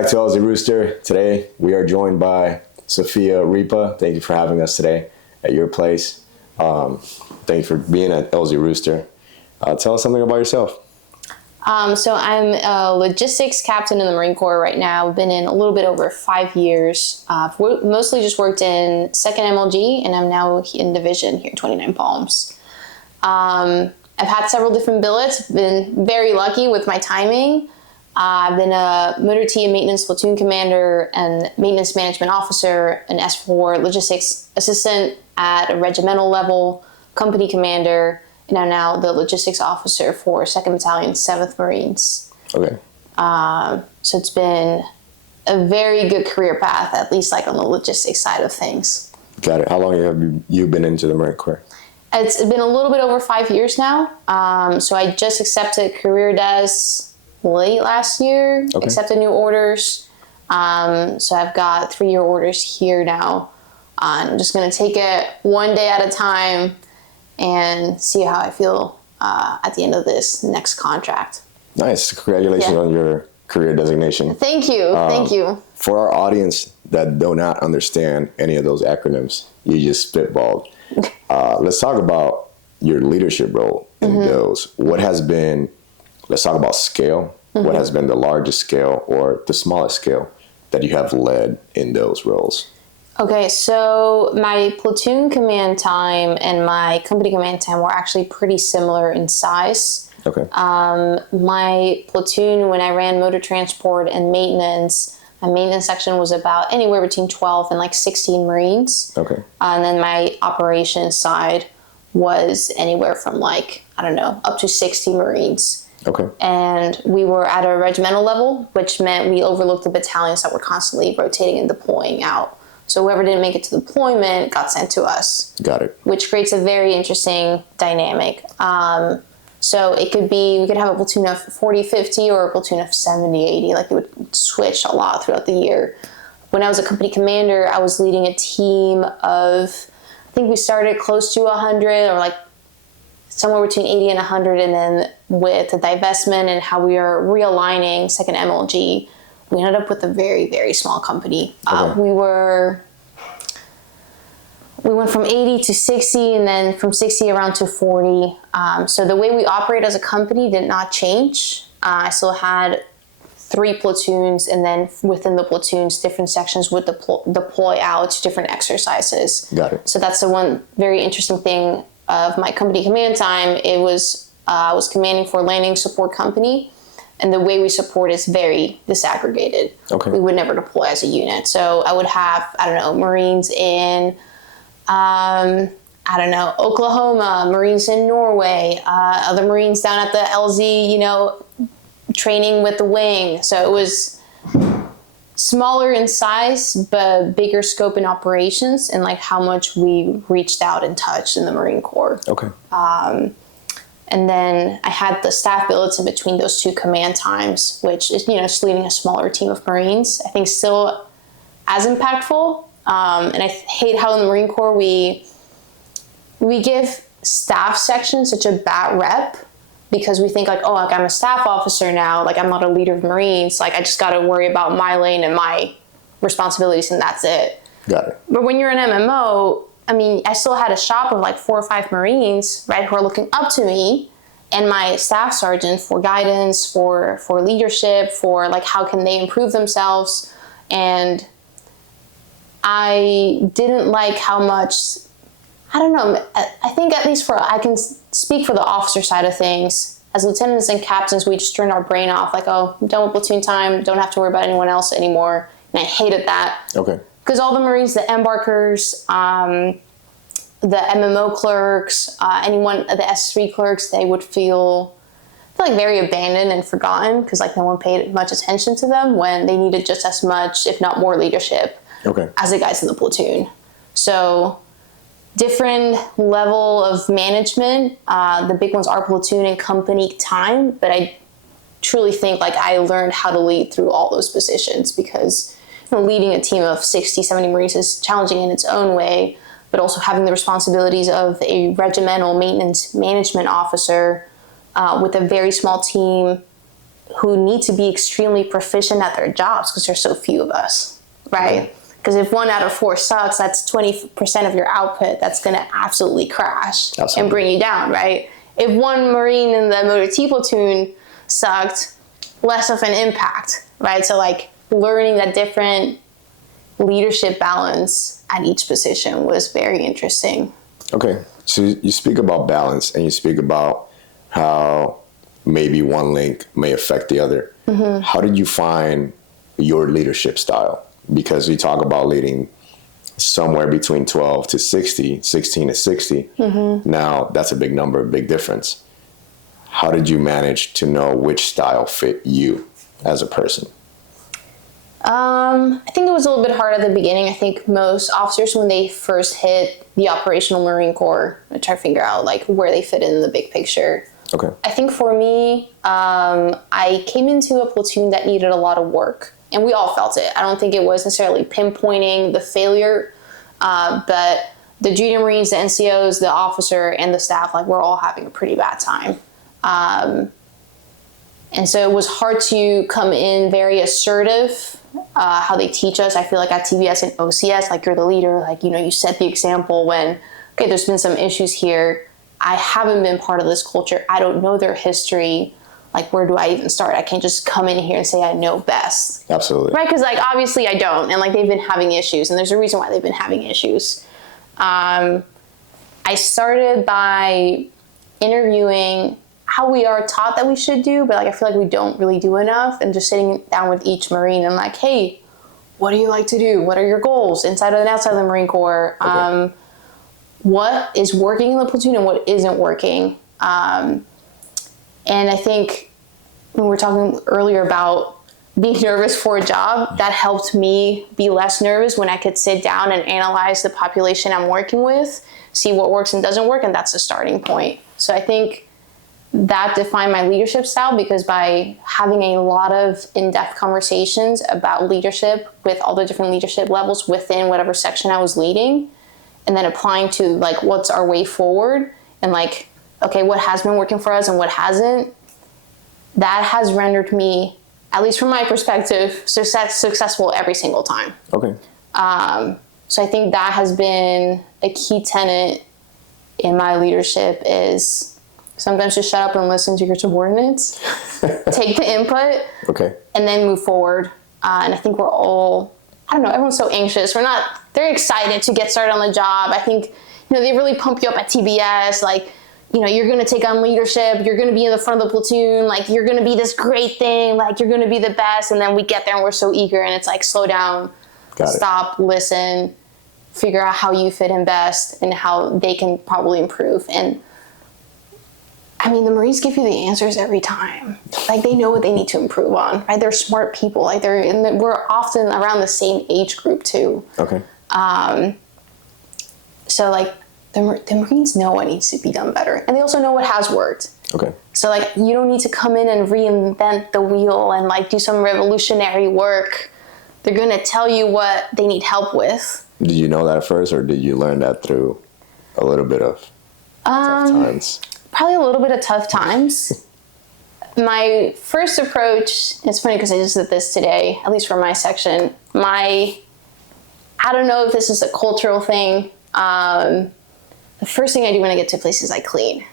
back to LZ Rooster. Today, we are joined by Sofia, Ripa. Thank you for having us today at your place. Thank you for being at LZ Rooster. Tell us something about yourself. So I'm a logistics captain in the Marine Corps right now. I've been in a little bit over 5 years. Mostly just worked in 2nd MLG, and I'm now in division here at 29 Palms. I've had several different billets. Been very lucky with my timing. I've been a motor team maintenance platoon commander and maintenance management officer, an S4 logistics assistant at a regimental level, company commander, and I'm now the logistics officer for 2nd Battalion, 7th Marines. Okay. So it's been a very good career path, at least like on the logistics side of things. Got it. How long have you been into the Marine Corps? It's been a little bit over 5 years now. So I just accepted career des late last year, accepted new orders. So I've got 3-year orders here now. I'm just going to take it one day at a time and see how I feel at the end of this next contract. Nice. Congratulations on your career designation. Thank you. Thank you. For our audience that do not understand any of those acronyms, you just spitballed. Let's talk about your leadership role in those. Let's talk about scale. What has been the largest scale or the smallest scale that you have led in those roles? Okay, so my platoon command time and my company command time were actually pretty similar in size. Okay. My platoon, when I ran motor transport and maintenance, my maintenance section was about anywhere between 12 and like 16 Marines. Okay. And then my operations side was anywhere from like, I don't know, up to 60 Marines. Okay. And we were at a regimental level, which meant we overlooked the battalions that were constantly rotating and deploying out. So whoever didn't make it to deployment got sent to us. Got it. Which creates a very interesting dynamic. So it could be, we could have a platoon of 40, 50 or a platoon of 70, 80. Like it would switch a lot throughout the year. When I was a company commander, I was leading a team of, I think we started close to 100 or like somewhere between 80 and 100. And then with the divestment and how we are realigning 2nd MLG, we ended up with a very, very small company. Okay. We went from 80 to 60 and then from 60 around to 40. So the way we operate as a company did not change. I still had 3 platoons, and then within the platoons, different sections would deploy out to different exercises. Got it. So that's the one very interesting thing of my company command time. I was commanding for a landing support company, and the way we support is very disaggregated. Okay. We would never deploy as a unit. So I would have, Marines in, Oklahoma, Marines in Norway, other Marines down at the LZ, training with the wing. So it was smaller in size, but bigger scope in operations and like how much we reached out and touched in the Marine Corps. Okay. And then I had the staff billets in between those 2 command times, which is, just leading a smaller team of Marines. I think still as impactful. And I hate how in the Marine Corps we give staff sections such a bad rep because we think like, oh, like I'm a staff officer now, like I'm not a leader of Marines, like I just got to worry about my lane and my responsibilities and that's it. Got it. But when you're an MMO, I still had a shop of like 4 or 5 Marines, right, who are looking up to me and my staff sergeant for guidance, for leadership, for like how can they improve themselves. And I didn't like how much, I think at least I can speak for the officer side of things. As lieutenants and captains, we just turned our brain off like, oh, I'm done with platoon time, don't have to worry about anyone else anymore. And I hated that. Okay. Because all the Marines, the embarkers, the MMO clerks, anyone, the S3 clerks, they would feel like very abandoned and forgotten because like no one paid much attention to them when they needed just as much, if not more, leadership as the guys in the platoon. So different level of management. The big ones are platoon and company time, but I truly think like I learned how to lead through all those positions because leading a team of 60, 70 Marines is challenging in its own way, but also having the responsibilities of a regimental maintenance management officer with a very small team who need to be extremely proficient at their jobs because there's so few of us, right? Because if 1 out of 4 sucks, that's 20% of your output that's going to absolutely crash and bring you down, right? If one Marine in the motor T platoon sucked, less of an impact, right? So like learning that different leadership balance at each position was very interesting. Okay, so you speak about balance and you speak about how maybe one link may affect the other. Mm-hmm. How did you find your leadership style? Because we talk about leading somewhere between 12 to 60, 16 to 60. Mm-hmm. Now, that's a big number, a big difference. How did you manage to know which style fit you as a person? I think it was a little bit hard at the beginning. I think most officers, when they first hit the operational Marine Corps, they try to figure out like where they fit in the big picture. Okay. I think for me, I came into a platoon that needed a lot of work, and we all felt it. I don't think it was necessarily pinpointing the failure, but the junior Marines, the NCOs, the officer, and the staff, like we're all having a pretty bad time. And so it was hard to come in very assertive, how they teach us. I feel like at TBS and OCS, like you're the leader, like, you know, you set the example when, okay, there's been some issues here. I haven't been part of this culture. I don't know their history. Like, where do I even start? I can't just come in here and say I know best. Absolutely. Right? Because, like, obviously I don't. And, like, they've been having issues. And there's a reason why they've been having issues. I started by interviewing how we are taught that we should do, but, like, I feel like we don't really do enough. And just sitting down with each Marine and, like, hey, what do you like to do? What are your goals inside and outside of the Marine Corps? Okay. What is working in the platoon and what isn't working? And I think when we were talking earlier about being nervous for a job, that helped me be less nervous when I could sit down and analyze the population I'm working with, see what works and doesn't work, and that's the starting point. So I think that defined my leadership style, because by having a lot of in-depth conversations about leadership with all the different leadership levels within whatever section I was leading, and then applying to like what's our way forward and like, okay, what has been working for us and what hasn't, that has rendered me, at least from my perspective, successful every single time. Okay. So I think that has been a key tenet in my leadership, is sometimes just shut up and listen to your subordinates, take the input, okay, and then move forward. And I think we're all, I don't know, everyone's so anxious. They're excited to get started on the job. I think, you know, they really pump you up at TBS. Like, you know, you're going to take on leadership. You're going to be in the front of the platoon. Like, you're going to be this great thing. Like, you're going to be the best. And then we get there and we're so eager. And it's like, slow down, stop, listen, figure out how you fit in best and how they can probably improve. And I mean, the Marines give you the answers every time. Like, they know what they need to improve on, right? They're smart people. Like, we're often around the same age group too. Okay. So like the Marines know what needs to be done better, and they also know what has worked. Okay. So like, you don't need to come in and reinvent the wheel and like do some revolutionary work. They're going to tell you what they need help with. Did you know that at first, or did you learn that through a little bit of tough times? Probably a little bit of tough times. My first approach, it's funny because I just did this today, at least for my section. I don't know if this is a cultural thing. The first thing I do when I get to a place is I clean.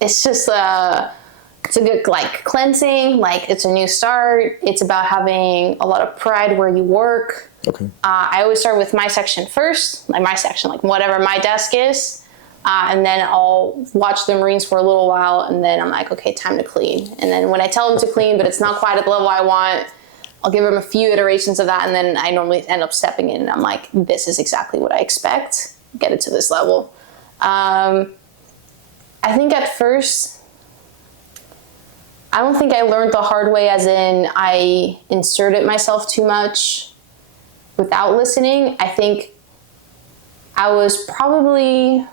It's just it's a good like cleansing, like it's a new start. It's about having a lot of pride where you work. Okay. I always start with my section first, like my section, like whatever my desk is. And then I'll watch the Marines for a little while, and then I'm like, okay, time to clean. And then when I tell them to clean, but it's not quite at the level I want, I'll give them a few iterations of that, and then I normally end up stepping in, and I'm like, this is exactly what I expect. Get it to this level. I think at first, I don't think I learned the hard way, as in I inserted myself too much without listening. I think I was probably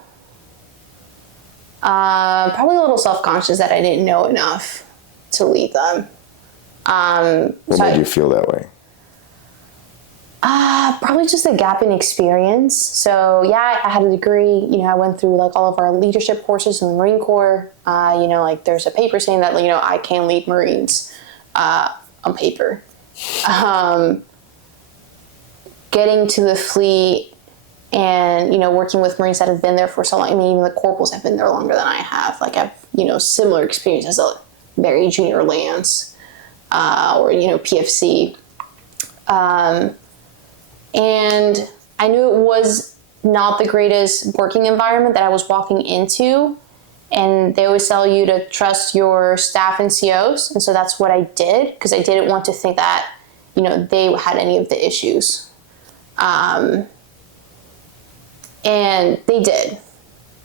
a little self-conscious that I didn't know enough to lead them. What made you feel that way? Probably just a gap in experience. So yeah, I had a degree, you know, I went through like all of our leadership courses in the Marine Corps. You know, like there's a paper saying that, you know, I can lead Marines. on paper. Getting to the fleet and, you know, working with Marines that have been there for so long. I mean, even the corporals have been there longer than I have. Like, I've, you know, similar experience as a very junior lance, or, you know, PFC. And I knew it was not the greatest working environment that I was walking into. And they always tell you to trust your staff and COs. And so that's what I did, because I didn't want to think that, you know, they had any of the issues. And they did.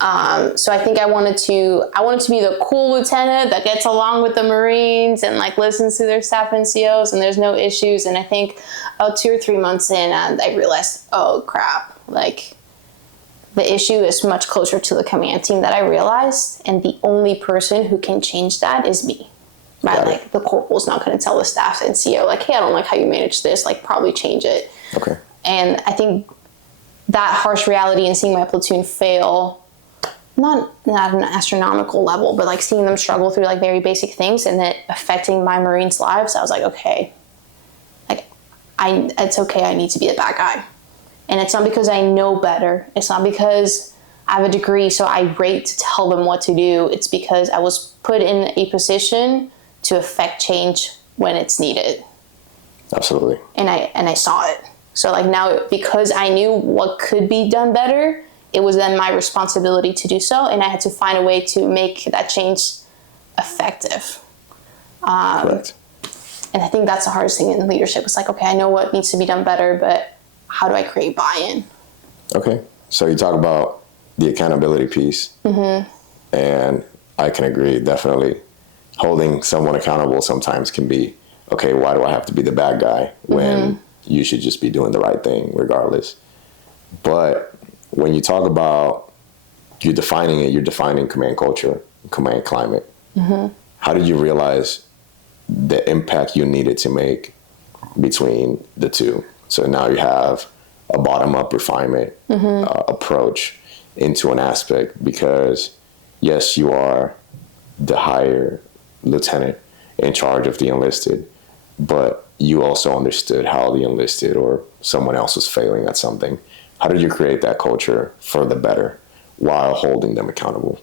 So I think I wanted to be the cool lieutenant that gets along with the Marines and like listens to their staff and COs and there's no issues. And I think 2 or 3 months in, I realized, oh crap, like the issue is much closer to the command team that I realized. And the only person who can change that is me. Right? Like the corporal's not going to tell the staff and CO like, hey, I don't like how you manage this, like probably change it. Okay. And I think that harsh reality and seeing my platoon fail, not at an astronomical level, but like seeing them struggle through like very basic things and then affecting my Marines' lives, I was like, okay, like it's okay. I need to be the bad guy. And it's not because I know better. It's not because I have a degree, so I rate to tell them what to do. It's because I was put in a position to affect change when it's needed. Absolutely. And I saw it. So like now, because I knew what could be done better, it was then my responsibility to do so. And I had to find a way to make that change effective. Correct. And I think that's the hardest thing in leadership. It's like, okay, I know what needs to be done better, but how do I create buy-in? Okay. So you talk about the accountability piece. Mm-hmm. And I can agree, definitely. Holding someone accountable sometimes can be, okay, why do I have to be the bad guy when you should just be doing the right thing regardless? But when you talk about you're defining command culture, command climate. Mm-hmm. How did you realize the impact you needed to make between the two? So now you have a bottom-up refinement approach into an aspect because, yes, you are the higher lieutenant in charge of the enlisted, but you also understood how the enlisted or someone else was failing at something. How did you create that culture for the better while holding them accountable?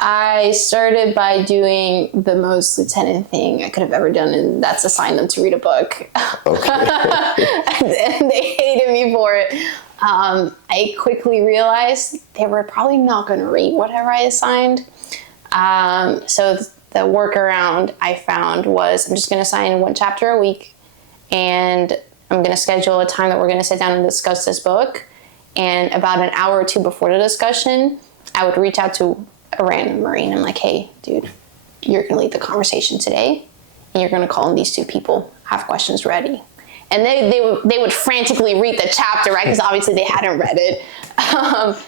I started by doing the most lieutenant thing I could have ever done, and that's assign them to read a book. Okay. And they hated me for it. I quickly realized they were probably not going to read whatever I assigned. So the workaround I found was I'm just going to assign 1 chapter a week, and I'm going to schedule a time that we're going to sit down and discuss this book. And about an hour or 2 before the discussion, I would reach out to a random Marine. I'm like, hey, dude, you're going to lead the conversation today, and you're going to call in these 2 people. Have questions ready. And they would frantically read the chapter, right? Because obviously they hadn't read it.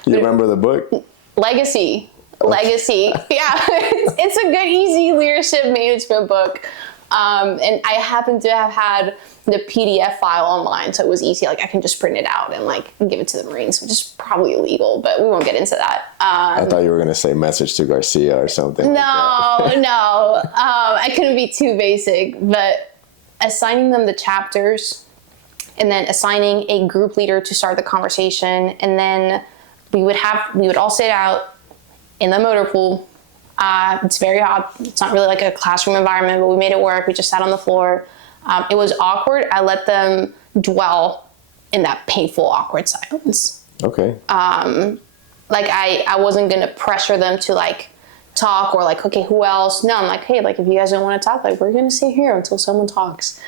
You remember the book? Legacy. Yeah, it's a good, easy leadership management book. And I happen to have had the PDF file online, so it was easy. Like I can just print it out and like give it to the Marines, which is probably illegal, but we won't get into that. I thought you were going to say message to Garcia or something. No. I couldn't be too basic, but assigning them the chapters and then assigning a group leader to start the conversation. And then we would all sit out in the motor pool. It's very hot. It's not really like a classroom environment, but we made it work. We just sat on the floor. It was awkward. I let them dwell in that painful, awkward silence. Okay. Like I wasn't going to pressure them to like talk or like, okay, who else? No, I'm like, hey, like if you guys don't want to talk, like we're going to sit here until someone talks.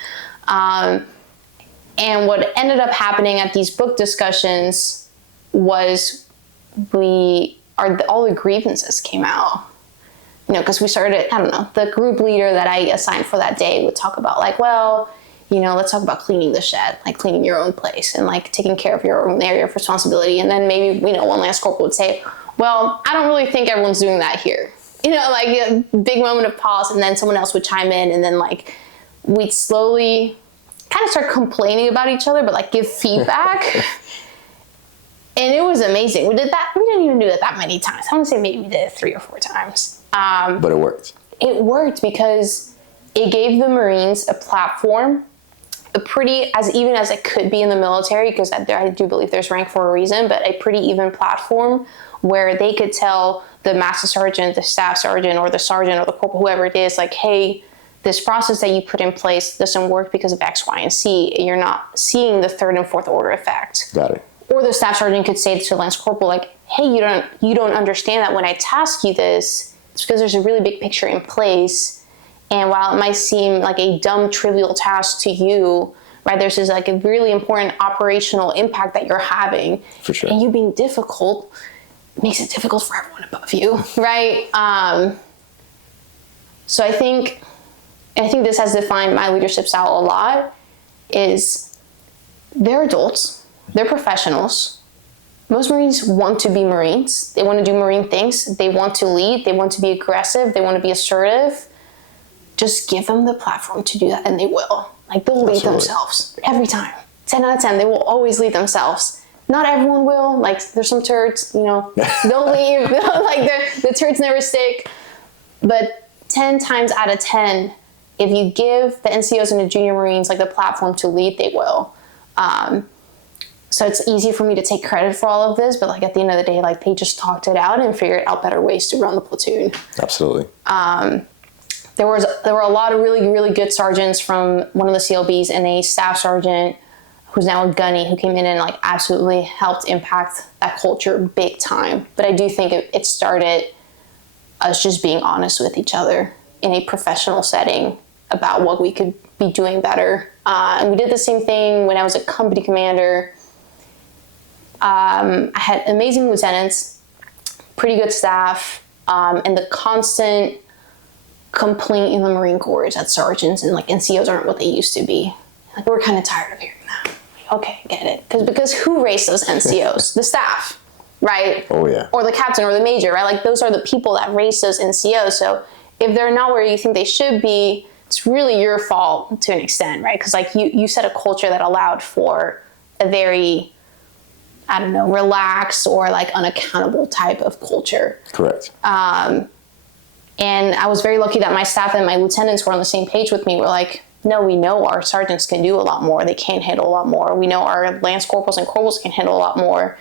And what ended up happening at these book discussions was all the grievances came out. You know, because we started, I don't know, the group leader that I assigned for that day would talk about like, well, you know, let's talk about cleaning the shed, like cleaning your own place and like taking care of your own area of responsibility. And then maybe, you know, one last corporal would say, well, I don't really think everyone's doing that here. You know, like a big moment of pause, and then someone else would chime in, and then like we'd slowly kind of start complaining about each other, but like give feedback. And it was amazing. We didn't even do it that many times. I want to say maybe we did it 3 or 4 times. But it worked. It worked because it gave the Marines a platform, a pretty, as even as it could be in the military, because I do believe there's rank for a reason, but a pretty even platform where they could tell the master sergeant, the staff sergeant, or the sergeant, or the corporal, whoever it is, like, hey, this process that you put in place doesn't work because of X, Y, and Z. You're not seeing the third and fourth order effect. Got it. Or the staff sergeant could say to the lance corporal, like, hey, you don't understand that when I task you this, it's because there's a really big picture in place. And while it might seem like a dumb, trivial task to you, right, there's this like a really important operational impact that you're having. For sure. And you being difficult makes it difficult for everyone above you, right? So I think this has defined my leadership style a lot, is they're adults, they're professionals. Most Marines want to be Marines. They want to do Marine things. They want to lead. They want to be aggressive. They want to be assertive. Just give them the platform to do that, and they will. Like, they'll lead themselves every time. 10 out of 10, they will always lead themselves. Not everyone will. Like, there's some turds, they'll leave. Like, the turds never stick. But 10 times out of 10, if you give the NCOs and the junior Marines like the platform to lead, they will. So it's easy for me to take credit for all of this, but like at the end of the day, like they just talked it out and figured out better ways to run the platoon. Absolutely. There were a lot of really, really good sergeants from one of the CLBs and a staff sergeant who's now a gunny who came in and like absolutely helped impact that culture big time. But I do think it started us just being honest with each other in a professional setting about what we could be doing better. And we did the same thing when I was a company commander. I had amazing lieutenants, pretty good staff, and the constant complaint in the Marine Corps is that sergeants and like NCOs aren't what they used to be. Like, we're kind of tired of hearing that. Like, okay, get it. Because who raised those NCOs? The staff, right? Oh, yeah. Or the captain or the major, right? Like, those are the people that raised those NCOs. So if they're not where you think they should be, it's really your fault to an extent, right? Because like you set a culture that allowed for a very, I don't know, relaxed or like unaccountable type of culture. Correct. And I was very lucky that my staff and my lieutenants were on the same page with me. We're like, no, we know our sergeants can do a lot more. They can handle a lot more. We know our lance corporals and corporals can handle a lot more.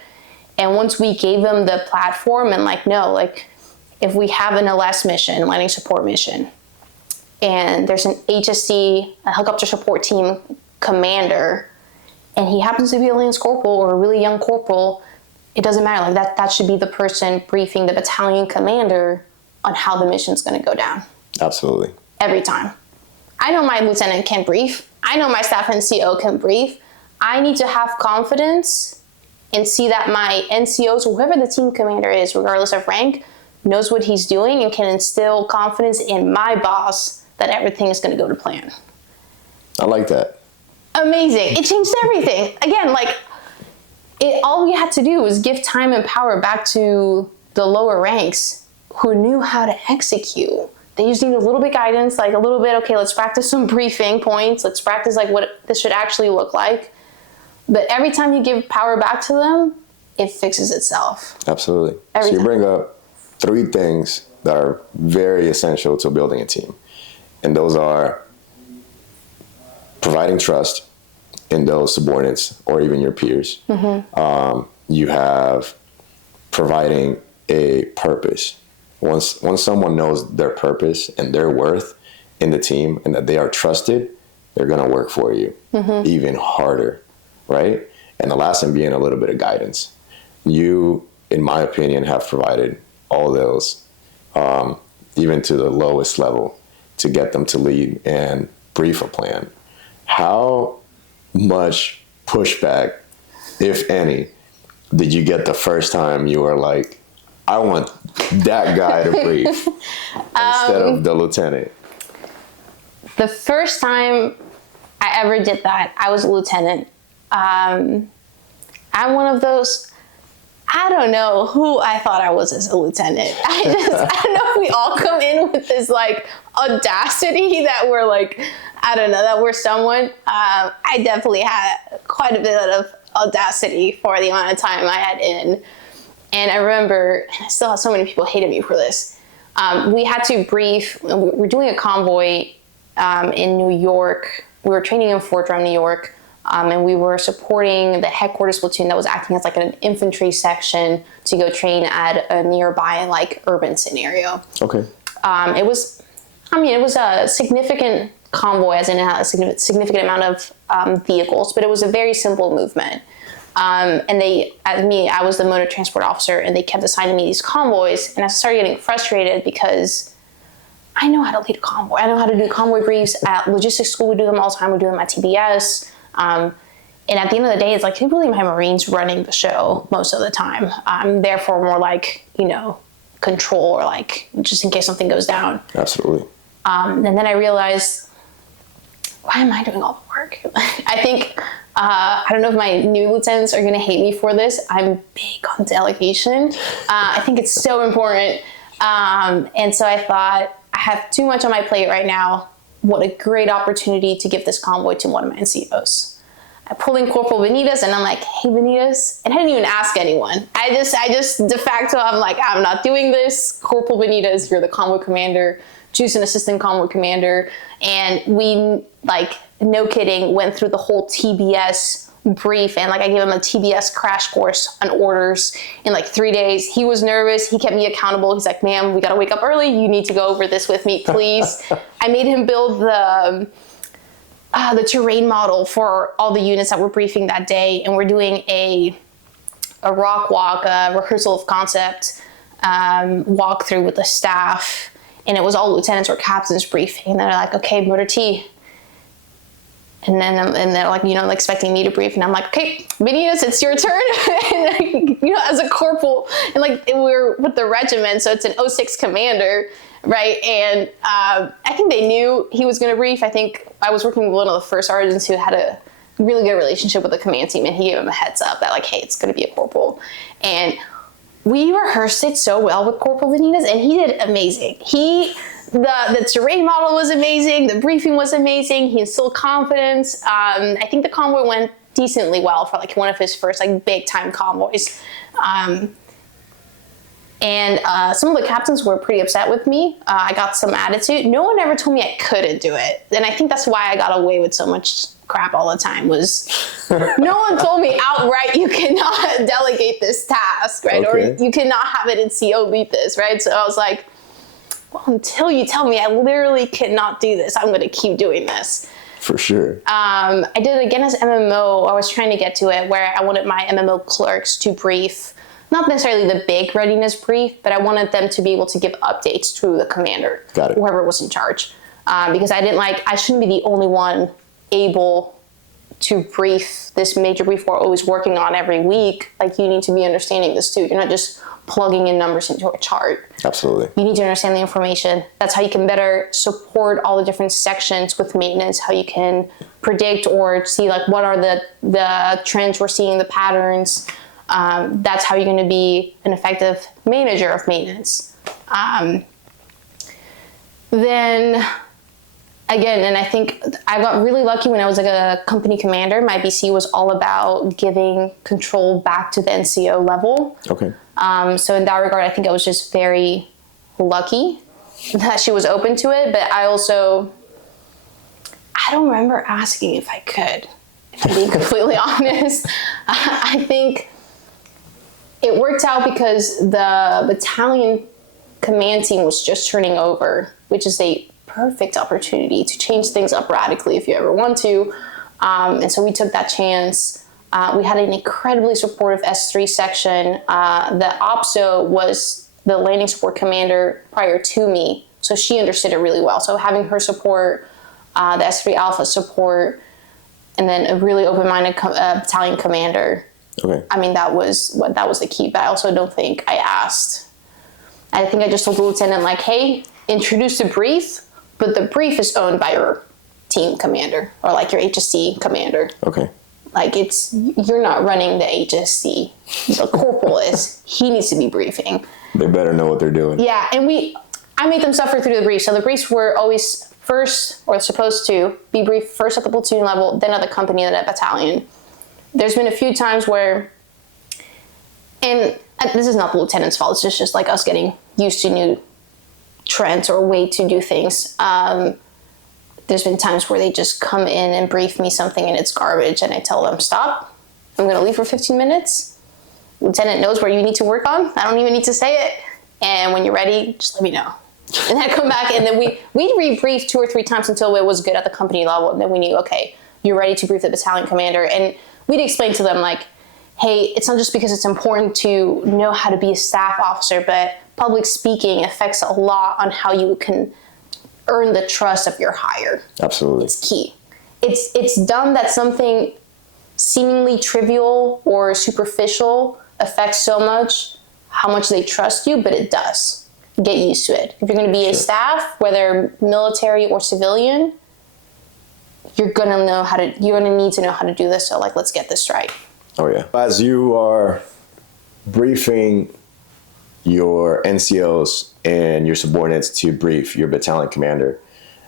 And once we gave them the platform and like, no, like if we have an LS mission, landing support mission, and there's an HSC, a helicopter support team commander, and he happens to be a lance corporal or a really young corporal, it doesn't matter. Like that should be the person briefing the battalion commander on how the mission's going to go down. Absolutely. Every time. I know my lieutenant can brief. I know my staff NCO can brief. I need to have confidence and see that my NCOs, or whoever the team commander is, regardless of rank, knows what he's doing and can instill confidence in my boss that everything is going to go to plan. I like that. Amazing. It changed everything. Again, like, all we had to do was give time and power back to the lower ranks who knew how to execute. They just need a little bit guidance, like a little bit, okay, let's practice some briefing points. Let's practice like what this should actually look like. But every time you give power back to them, it fixes itself. Absolutely. Every so you time. bring up 3 things that are very essential to building a team. And those are providing trust in those subordinates or even your peers. Mm-hmm. You have providing a purpose. Once someone knows their purpose and their worth in the team and that they are trusted, they're going to work for you even harder, right? And the last thing being a little bit of guidance. You, in my opinion, have provided all those, even to the lowest level, to get them to lead and brief a plan. How much pushback, if any, did you get the first time you were like, I want that guy to brief instead of the lieutenant? The first time I ever did that, I was a lieutenant. I'm one of those, I don't know who I thought I was as a lieutenant. I don't know if we all come in with this like audacity that we're like, I don't know, that we're someone. I definitely had quite a bit of audacity for the amount of time I had in. And I remember, and I still have so many people hated me for this. We had to brief, we're doing a convoy in New York. We were training in Fort Drum, New York, and we were supporting the headquarters platoon that was acting as like an infantry section to go train at a nearby like urban scenario. Okay. It was a significant convoy, as in it had a significant amount of vehicles, but it was a very simple movement. And I was the motor transport officer, and they kept assigning me these convoys, and I started getting frustrated because I know how to lead a convoy. I know how to do convoy briefs. At logistics school, we do them all the time. We do them at TBS. And at the end of the day, it's like, really my Marines running the show most of the time. I'm there for more like, control, or like just in case something goes down. Absolutely. And then I realized, why am I doing all the work? I think, I don't know if my new lieutenants are going to hate me for this. I'm big on delegation. I think it's so important. And so I thought, I have too much on my plate right now. What a great opportunity to give this convoy to one of my NCOs. I pull in Corporal Benitez, and I'm like, hey, Benitez. And I didn't even ask anyone. I just de facto, I'm like, I'm not doing this. Corporal Benitez, you're the convoy commander. Choose an assistant convoy commander. And we, like, no kidding, went through the whole TBS brief, and like I gave him a TBS crash course on orders in like 3 days. He was nervous. He kept me accountable. He's like, ma'am, we got to wake up early. You need to go over this with me, please. I made him build the terrain model for all the units that were briefing that day, and we're doing a rock walk, a rehearsal of concept walkthrough with the staff, and it was all lieutenants or captains briefing. And they're like, okay, Motor T. And they're like, expecting me to brief. And I'm like, okay, Benitez, it's your turn. And, as a corporal, and like we're with the regiment, so it's an 06 commander, right? And I think they knew he was going to brief. I think I was working with one of the first sergeants who had a really good relationship with the command team, and he gave him a heads up that like, hey, it's going to be a corporal. And we rehearsed it so well with Corporal Benitez, and he did amazing. The terrain model was amazing. The briefing was amazing. He instilled confidence. I think the convoy went decently well for like one of his first like big time convoys. And some of the captains were pretty upset with me. I got some attitude. No one ever told me I couldn't do it. And I think that's why I got away with so much crap all the time, was no one told me outright, you cannot delegate this task, right? Okay. Or you cannot have an NCO lead this, right? So I was like, well, until you tell me I literally cannot do this, I'm going to keep doing this. For sure. I did it again as MMO. I was trying to get to it where I wanted my MMO clerks to brief, not necessarily the big readiness brief, but I wanted them to be able to give updates to the commander, Got it. Whoever was in charge. Because I shouldn't be the only one able to brief this major brief we're always working on every week. Like, you need to be understanding this too. You're not just plugging in numbers into a chart. Absolutely. You need to understand the information. That's how you can better support all the different sections with maintenance, how you can predict or see like what are the trends we're seeing, the patterns. That's how you're going to be an effective manager of maintenance. Then again, and I think I got really lucky when I was like a company commander. My BC was all about giving control back to the NCO level. Okay. So in that regard, I think I was just very lucky that she was open to it. But I don't remember asking if I could, if I'm being completely honest. I think it worked out because the battalion command team was just turning over, which is a perfect opportunity to change things up radically if you ever want to. And so we took that chance. We had an incredibly supportive S3 section. The OPSO was the landing support commander prior to me, so she understood it really well. So having her support, the S3 Alpha support, and then a really open-minded battalion commander. Okay. I mean, that was the key. But I also don't think I asked. I think I just told the lieutenant, like, hey, introduce the brief, but the brief is owned by your team commander or like your HSC commander. Okay. Like, you're not running the HSC. The corporal is. He needs to be briefing. They better know what they're doing. Yeah, and I made them suffer through the brief. So the briefs were always first, or supposed to be briefed first at the platoon level, then at the company, then at battalion. There's been a few times where, and this is not the lieutenant's fault, it's just like us getting used to new trends or way to do things. there's been times where they just come in and brief me something and it's garbage, and I tell them, stop, I'm going to leave for 15 minutes. Lieutenant knows where you need to work on. I don't even need to say it. And when you're ready, just let me know. And then I come back, and then we'd rebrief 2 or 3 times until it was good at the company level. And then we knew, okay, you're ready to brief the battalion commander. And we'd explain to them, like, hey, it's not just because it's important to know how to be a staff officer, but public speaking affects a lot on how you can earn the trust of your hire. Absolutely. It's key. It's dumb that something seemingly trivial or superficial affects so much how much they trust you, but it does. Get used to it. If you're going to be a staff, whether military or civilian, you're going to need to know how to do this. So, like, let's get this right. Oh, yeah. As you are briefing your NCOs and your subordinates to brief your battalion commander,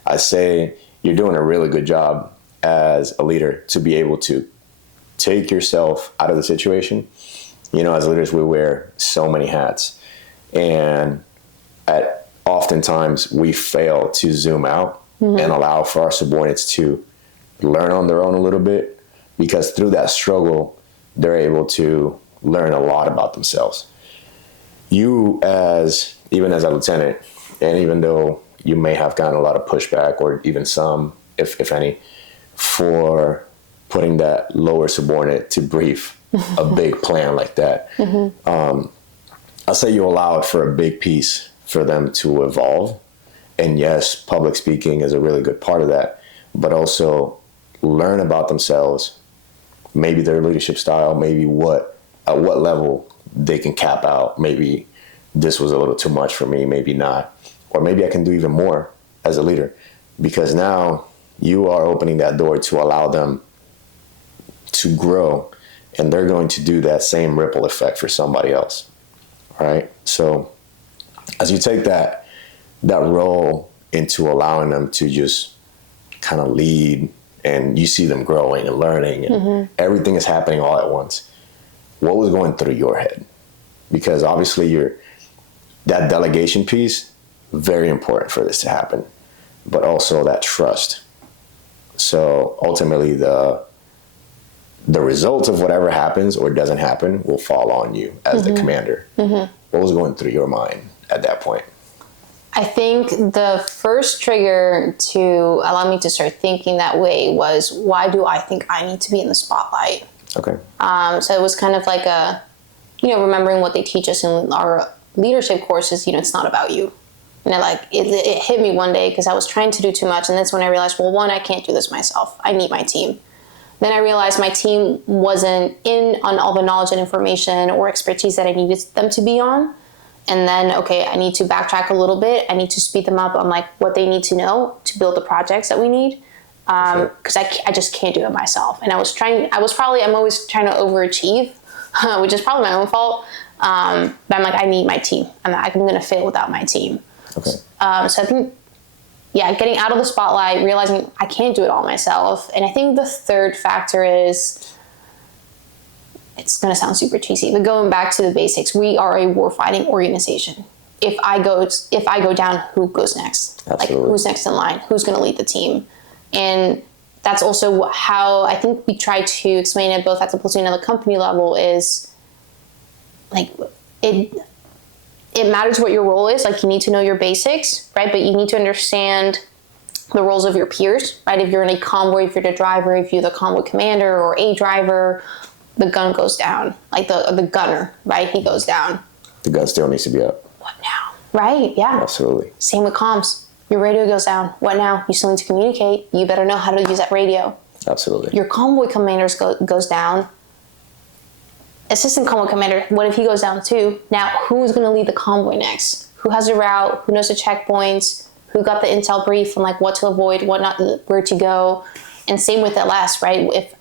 I say you're doing a really good job as a leader to be able to take yourself out of the situation. You know, as leaders, we wear so many hats, and oftentimes we fail to zoom out and allow for our subordinates to learn on their own a little bit, because through that struggle, they're able to learn a lot about themselves. You, even as a lieutenant, and even though you may have gotten a lot of pushback, or even some, if any, for putting that lower subordinate to brief a big plan like that, I'll say you allow it for a big piece for them to evolve. And yes, public speaking is a really good part of that, but also learn about themselves, maybe their leadership style, maybe at what level they can cap out. Maybe this was a little too much for me, maybe not. Or maybe I can do even more as a leader, because now you are opening that door to allow them to grow, and they're going to do that same ripple effect for somebody else, right? So as you take that role into allowing them to just kind of lead, and you see them growing and learning, and everything is happening all at once, what was going through your head? Because obviously that delegation piece, very important for this to happen, but also that trust. So ultimately the results of whatever happens or doesn't happen will fall on you as the commander. What was going through your mind at that point? I think the first trigger to allow me to start thinking that way was, why do I think I need to be in the spotlight? Okay. So it was kind of like remembering what they teach us in our leadership courses, it's not about you. And it hit me one day because I was trying to do too much. And that's when I realized, well, one, I can't do this myself. I need my team. Then I realized my team wasn't in on all the knowledge and information or expertise that I needed them to be on. And then, okay, I need to backtrack a little bit. I need to speed them up on what they need to know to build the projects that we need. Because I just can't do it myself. And I'm always trying to overachieve, which is probably my own fault. But I'm I need my team. I'm going to fail without my team. Okay. So I think, getting out of the spotlight, realizing I can't do it all myself. And I think the third factor is, it's going to sound super cheesy, but going back to the basics, we are a warfighting organization. If I go down, who goes next? Absolutely. Who's next in line? Who's going to lead the team? And that's also how I think we try to explain it both at the platoon and the company level is, it matters what your role is. You need to know your basics, right? But you need to understand the roles of your peers, right? If you're in a convoy, if you're the driver, if you're the convoy commander or a driver, the gun goes down. The gunner, right? He goes down. The gun still needs to be up. What now? Right, yeah. Absolutely. Same with comms. Your radio goes down. What now? You still need to communicate. You better know how to use that radio. Absolutely. Your convoy commander goes down. Assistant convoy commander, what if he goes down too? Now, who's going to lead the convoy next? Who has the route? Who knows the checkpoints? Who got the intel brief on what to avoid, what not, where to go? And same with LS, right? If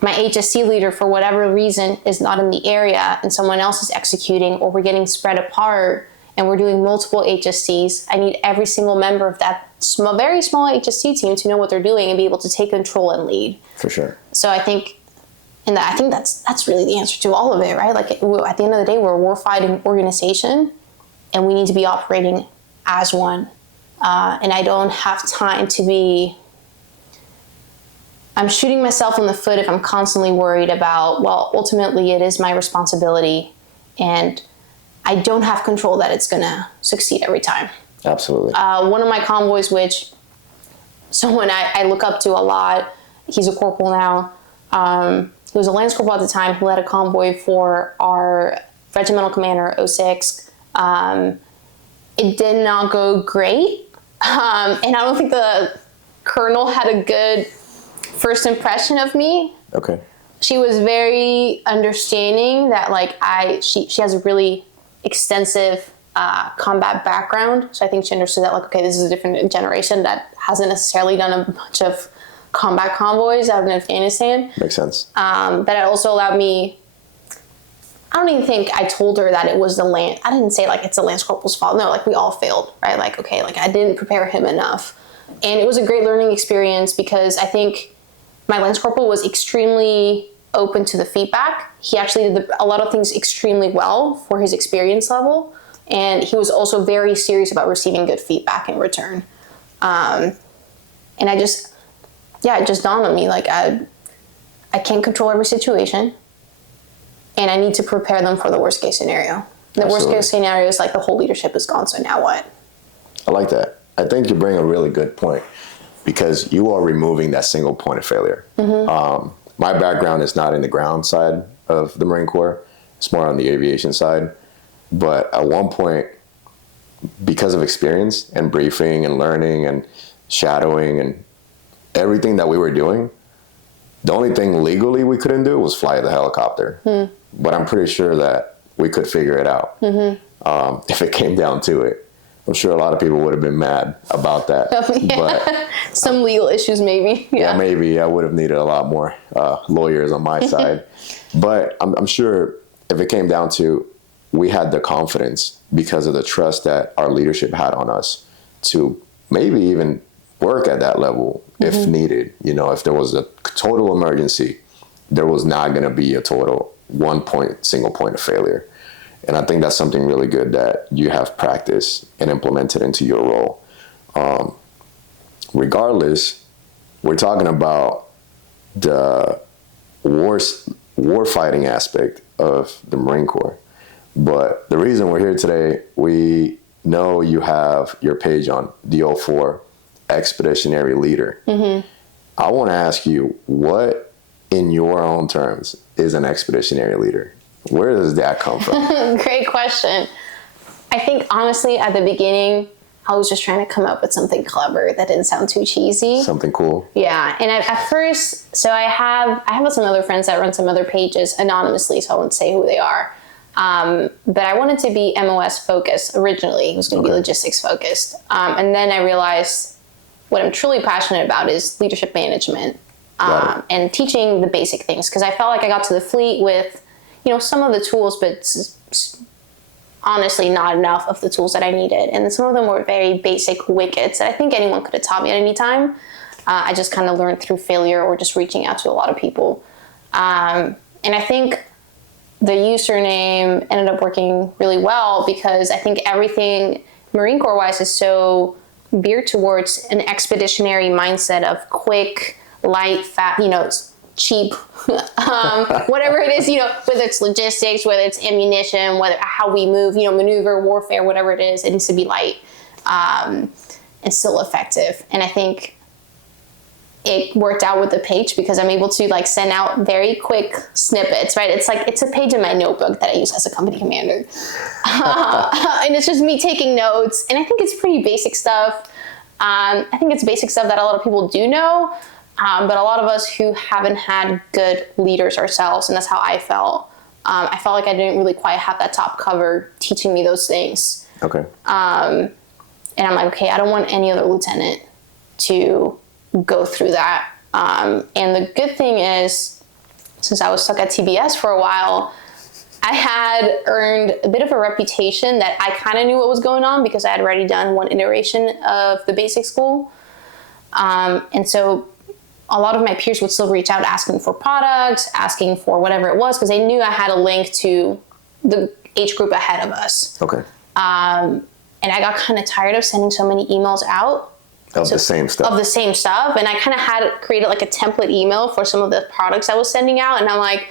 my HSC leader, for whatever reason, is not in the area and someone else is executing, or we're getting spread apart and we're doing multiple HSCs, I need every single member of that very small HSC team to know what they're doing and be able to take control and lead. For sure. So I think that's really the answer to all of it, right? At the end of the day, we're a warfighting organization, and we need to be operating as one. And I don't have time to be I'm shooting myself in the foot if I'm constantly worried about, well, ultimately it is my responsibility and I don't have control that it's going to succeed every time. Absolutely. One of my convoys, which someone I look up to a lot, he's a corporal now. He was a lance corporal at the time. He led a convoy for our regimental commander, 06. It did not go great. And I don't think the colonel had a good first impression of me. Okay. She was very understanding that like she has a really extensive combat background. So I think she understood that like, okay, this is a different generation that hasn't necessarily done a bunch of combat convoys out of Afghanistan. Makes sense. That it also allowed me, I don't even think I told her that it was I didn't say like it's the Lance Corporal's fault. No, like we all failed, right? Like, okay, like I didn't prepare him enough. And it was a great learning experience because I think my Lance Corporal was extremely open to the feedback. He actually did a lot of things extremely well for his experience level. And he was also very serious about receiving good feedback in return. And it just dawned on me, like I can't control every situation. And I need to prepare them for the worst case scenario. The Absolutely. worst case scenario is like the whole leadership is gone, so now what? I like that. I think you bring a really good point because you are removing that single point of failure. Mm-hmm. My background is not in the ground side of the Marine Corps. It's more on the aviation side. But at one point, because of experience and briefing and learning and shadowing and everything that we were doing, the only thing legally we couldn't do was fly the helicopter. Mm. But I'm pretty sure that we could figure it out if it came down to it. I'm sure a lot of people would have been mad about that. Yeah. But some legal issues maybe. Yeah, maybe I would have needed a lot more lawyers on my side. But I'm sure if it came down to, we had the confidence because of the trust that our leadership had on us to maybe even work at that level if needed. You know, if there was a total emergency, there was not going to be a total single point of failure. And I think that's something really good that you have practiced and implemented into your role. Regardless, we're talking about the war fighting aspect of the Marine Corps. But the reason we're here today, we know you have your page on DO4, Expeditionary Leader. Mm-hmm. I want to ask you, what, in your own terms, is an expeditionary leader? Where does that come from? Great question. I think, honestly, at the beginning, I was just trying to come up with something clever that didn't sound too cheesy. Something cool. Yeah. And at first, so I have some other friends that run some other pages anonymously, so I won't say who they are. But I wanted to be MOS focused originally. It was going to be logistics focused. And then I realized what I'm truly passionate about is leadership management and teaching the basic things. Because I felt like I got to the fleet with, some of the tools, but honestly not enough of the tools that I needed. And some of them were very basic wickets that I think anyone could have taught me at any time. I just kind of learned through failure or just reaching out to a lot of people. And I think the username ended up working really well because I think everything Marine Corps wise is so geared towards an expeditionary mindset of quick, light, fast, cheap, whatever it is, whether it's logistics, whether it's ammunition, how we move, maneuver, warfare, whatever it is, it needs to be light and still effective. And I think it worked out with the page because I'm able to send out very quick snippets, right? It's a page in my notebook that I use as a company commander. And it's just me taking notes. And I think it's pretty basic stuff. I think it's basic stuff that a lot of people do know. But a lot of us who haven't had good leaders ourselves, and that's how I felt. I felt like I didn't really quite have that top cover teaching me those things. Okay. And I'm like, okay, I don't want any other lieutenant to go through that. And the good thing is, since I was stuck at TBS for a while, I had earned a bit of a reputation that I kind of knew what was going on because I had already done one iteration of the basic school. And so a lot of my peers would still reach out asking for products, asking for whatever it was, because they knew I had a link to the age group ahead of us. Okay. And I got kind of tired of sending so many emails out Of the same stuff. Of the same stuff. And I kind of had created like a template email for some of the products I was sending out. And I'm like,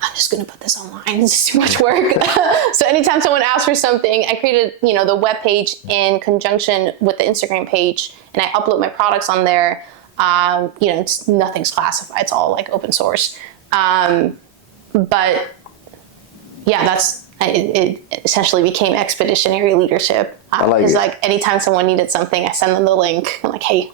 I'm just going to put this online. It's too much work. So anytime someone asks for something, I created, the web page in conjunction with the Instagram page, and I upload my products on there. It's nothing's classified. It's all like open source. But yeah, it essentially became expeditionary leadership. Because like anytime someone needed something, I send them the link. I'm like, hey,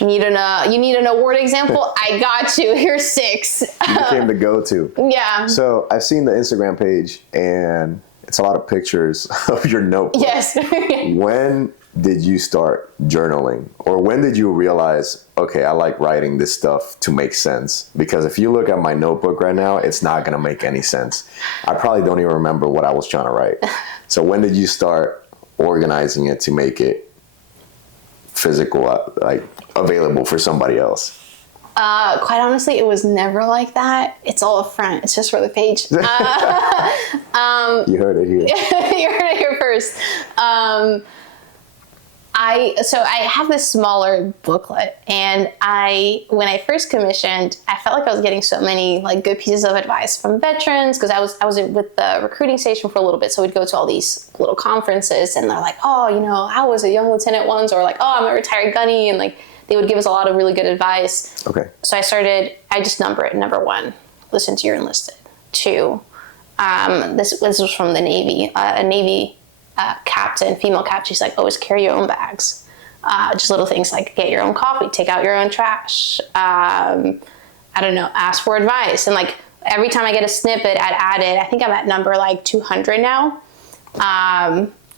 you need an award example? I got you. Here's 6. You became the go-to. Yeah. So I've seen the Instagram page, and it's a lot of pictures of your notebook. Yes. When did you start journaling? Or when did you realize, okay, I like writing this stuff to make sense? Because if you look at my notebook right now, it's not going to make any sense. I probably don't even remember what I was trying to write. So when did you start organizing it to make it physical, like available for somebody else? Quite honestly, it was never like that. It's all up front. It's just for the page. You heard it here. You heard it here first. I have this smaller booklet, and when I first commissioned, I felt like I was getting so many like good pieces of advice from veterans, because I was with the recruiting station for a little bit, so we'd go to all these little conferences, and they're like, oh, I was a young lieutenant once, or like, oh, I'm a retired gunny, and like they would give us a lot of really good advice. Okay. So I just number it. Number 1, listen to your enlisted. 2, this was from the Navy, a Navy captain, female captain. She's like, always carry your own bags. Just little things like get your own coffee, take out your own trash. Ask for advice. And like every time I get a snippet, I'd add it. I think I'm at number like 200 now.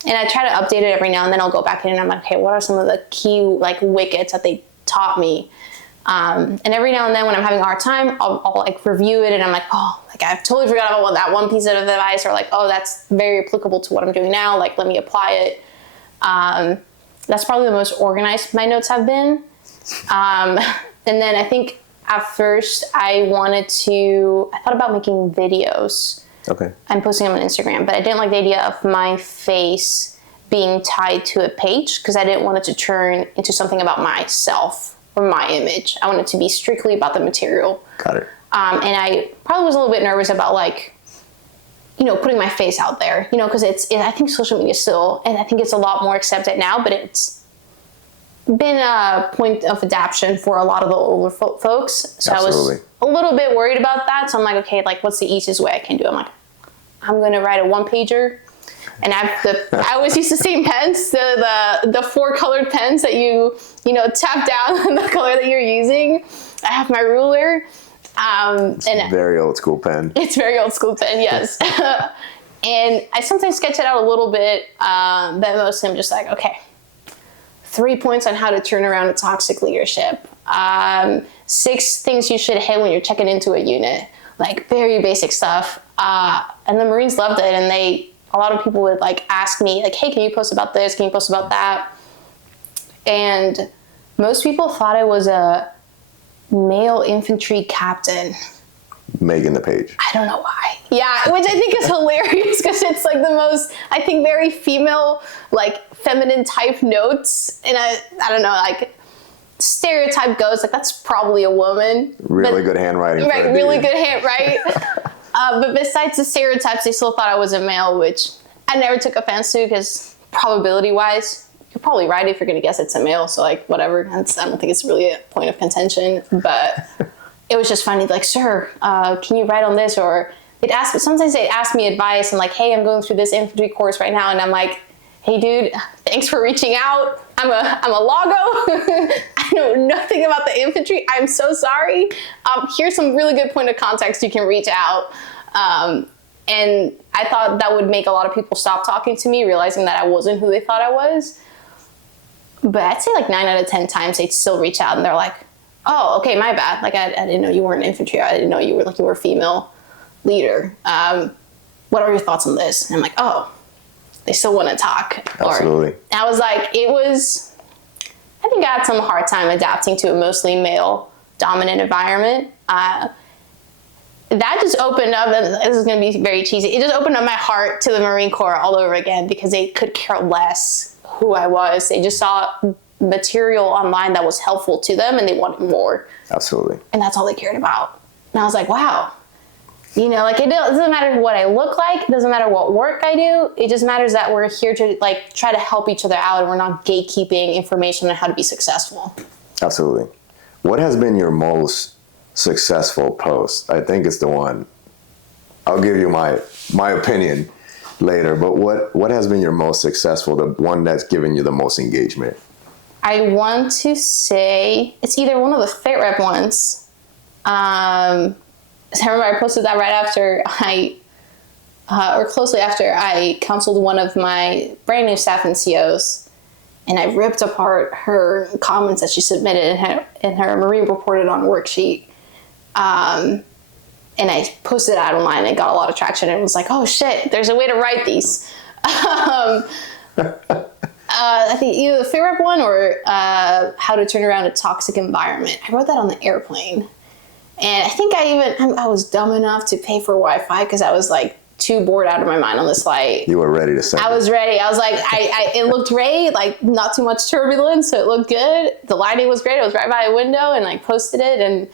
And I try to update it every now and then. I'll go back in and I'm like, okay, what are some of the key like wickets that they taught me? And every now and then when I'm having a hard time, I'll like review it, and I'm like, oh, like I've totally forgot about that one piece of advice, or like, oh, that's very applicable to what I'm doing now. Like, let me apply it. That's probably the most organized my notes have been. And then I think at first I thought about making videos. Okay. I'm posting them on Instagram, but I didn't like the idea of my face being tied to a page, because I didn't want it to turn into something about myself or my image. I want it to be strictly about the material. Got it. And I probably was a little bit nervous about like, putting my face out there, because I think social media still, and I think it's a lot more accepted now, but it's been a point of adaptation for a lot of the older folks. So Absolutely. I was a little bit worried about that. So I'm like, okay, like what's the easiest way I can do it? I'm like, I'm going to write a 1-pager. And I always use the same pens, the 4 colored pens that you tap down the color that you're using. I have my ruler. Very old school pen. It's very old school pen, yes. And I sometimes sketch it out a little bit, but mostly I'm just like, okay, 3 points on how to turn around a toxic leadership. 6 things you should hit when you're checking into a unit. Like very basic stuff. And the Marines loved it, and a lot of people would like ask me like, hey, can you post about this? Can you post about that? And most people thought I was a male infantry captain. Making the page. I don't know why. Yeah, which I think is hilarious, because it's like the most, I think, very female, like feminine type notes. And I don't know, like stereotype goes like, that's probably a woman. Really good handwriting. Right, really good hand, right? But besides the stereotypes, they still thought I was a male, which I never took offense to, because probability-wise, you're probably right if you're going to guess it's a male. So like, whatever. I don't think it's really a point of contention. But it was just funny, like, sir, can you write on this? Or sometimes they'd ask me advice, and like, hey, I'm going through this infantry course right now. And I'm like, hey, dude, thanks for reaching out. I'm a logo. I know nothing about the infantry. I'm so sorry. Here's some really good point of context. You can reach out. And I thought that would make a lot of people stop talking to me, realizing that I wasn't who they thought I was. But I'd say like 9 out of 10 times they'd still reach out, and they're like, oh, okay, my bad. Like I didn't know you weren't infantry. I didn't know you were a female leader. What are your thoughts on this? And I'm like, oh, they still want to talk. Absolutely. I was like, I think I had some hard time adapting to a mostly male dominant environment. That just opened up, and this is going to be very cheesy, it just opened up my heart to the Marine Corps all over again, because they could care less who I was. They just saw material online that was helpful to them, and they wanted more. Absolutely. And that's all they cared about. And I was like, wow. You know, like, it doesn't matter what I look like. It doesn't matter what work I do. It just matters that we're here to, like, try to help each other out, and we're not gatekeeping information on how to be successful. Absolutely. What has been your most successful post? I think it's the one. I'll give you my opinion later, but what has been your most successful, the one that's given you the most engagement? I want to say it's either one of the Fit Rep ones. I remember I posted that right after or closely after I counseled one of my brand new staff NCOs, and I ripped apart her comments that she submitted in her Marine Reported On worksheet. And I posted it out online, and it got a lot of traction. And it was like, oh shit, there's a way to write these. I think either the Fit Rep one or how to turn around a toxic environment. I wrote that on the airplane. And I think I was dumb enough to pay for Wi-Fi because I was like too bored out of my mind on this flight. You were ready to send I was ready. I was like, it looked great, like not too much turbulence, so it looked good. The lighting was great. I was right by a window, and I posted it, and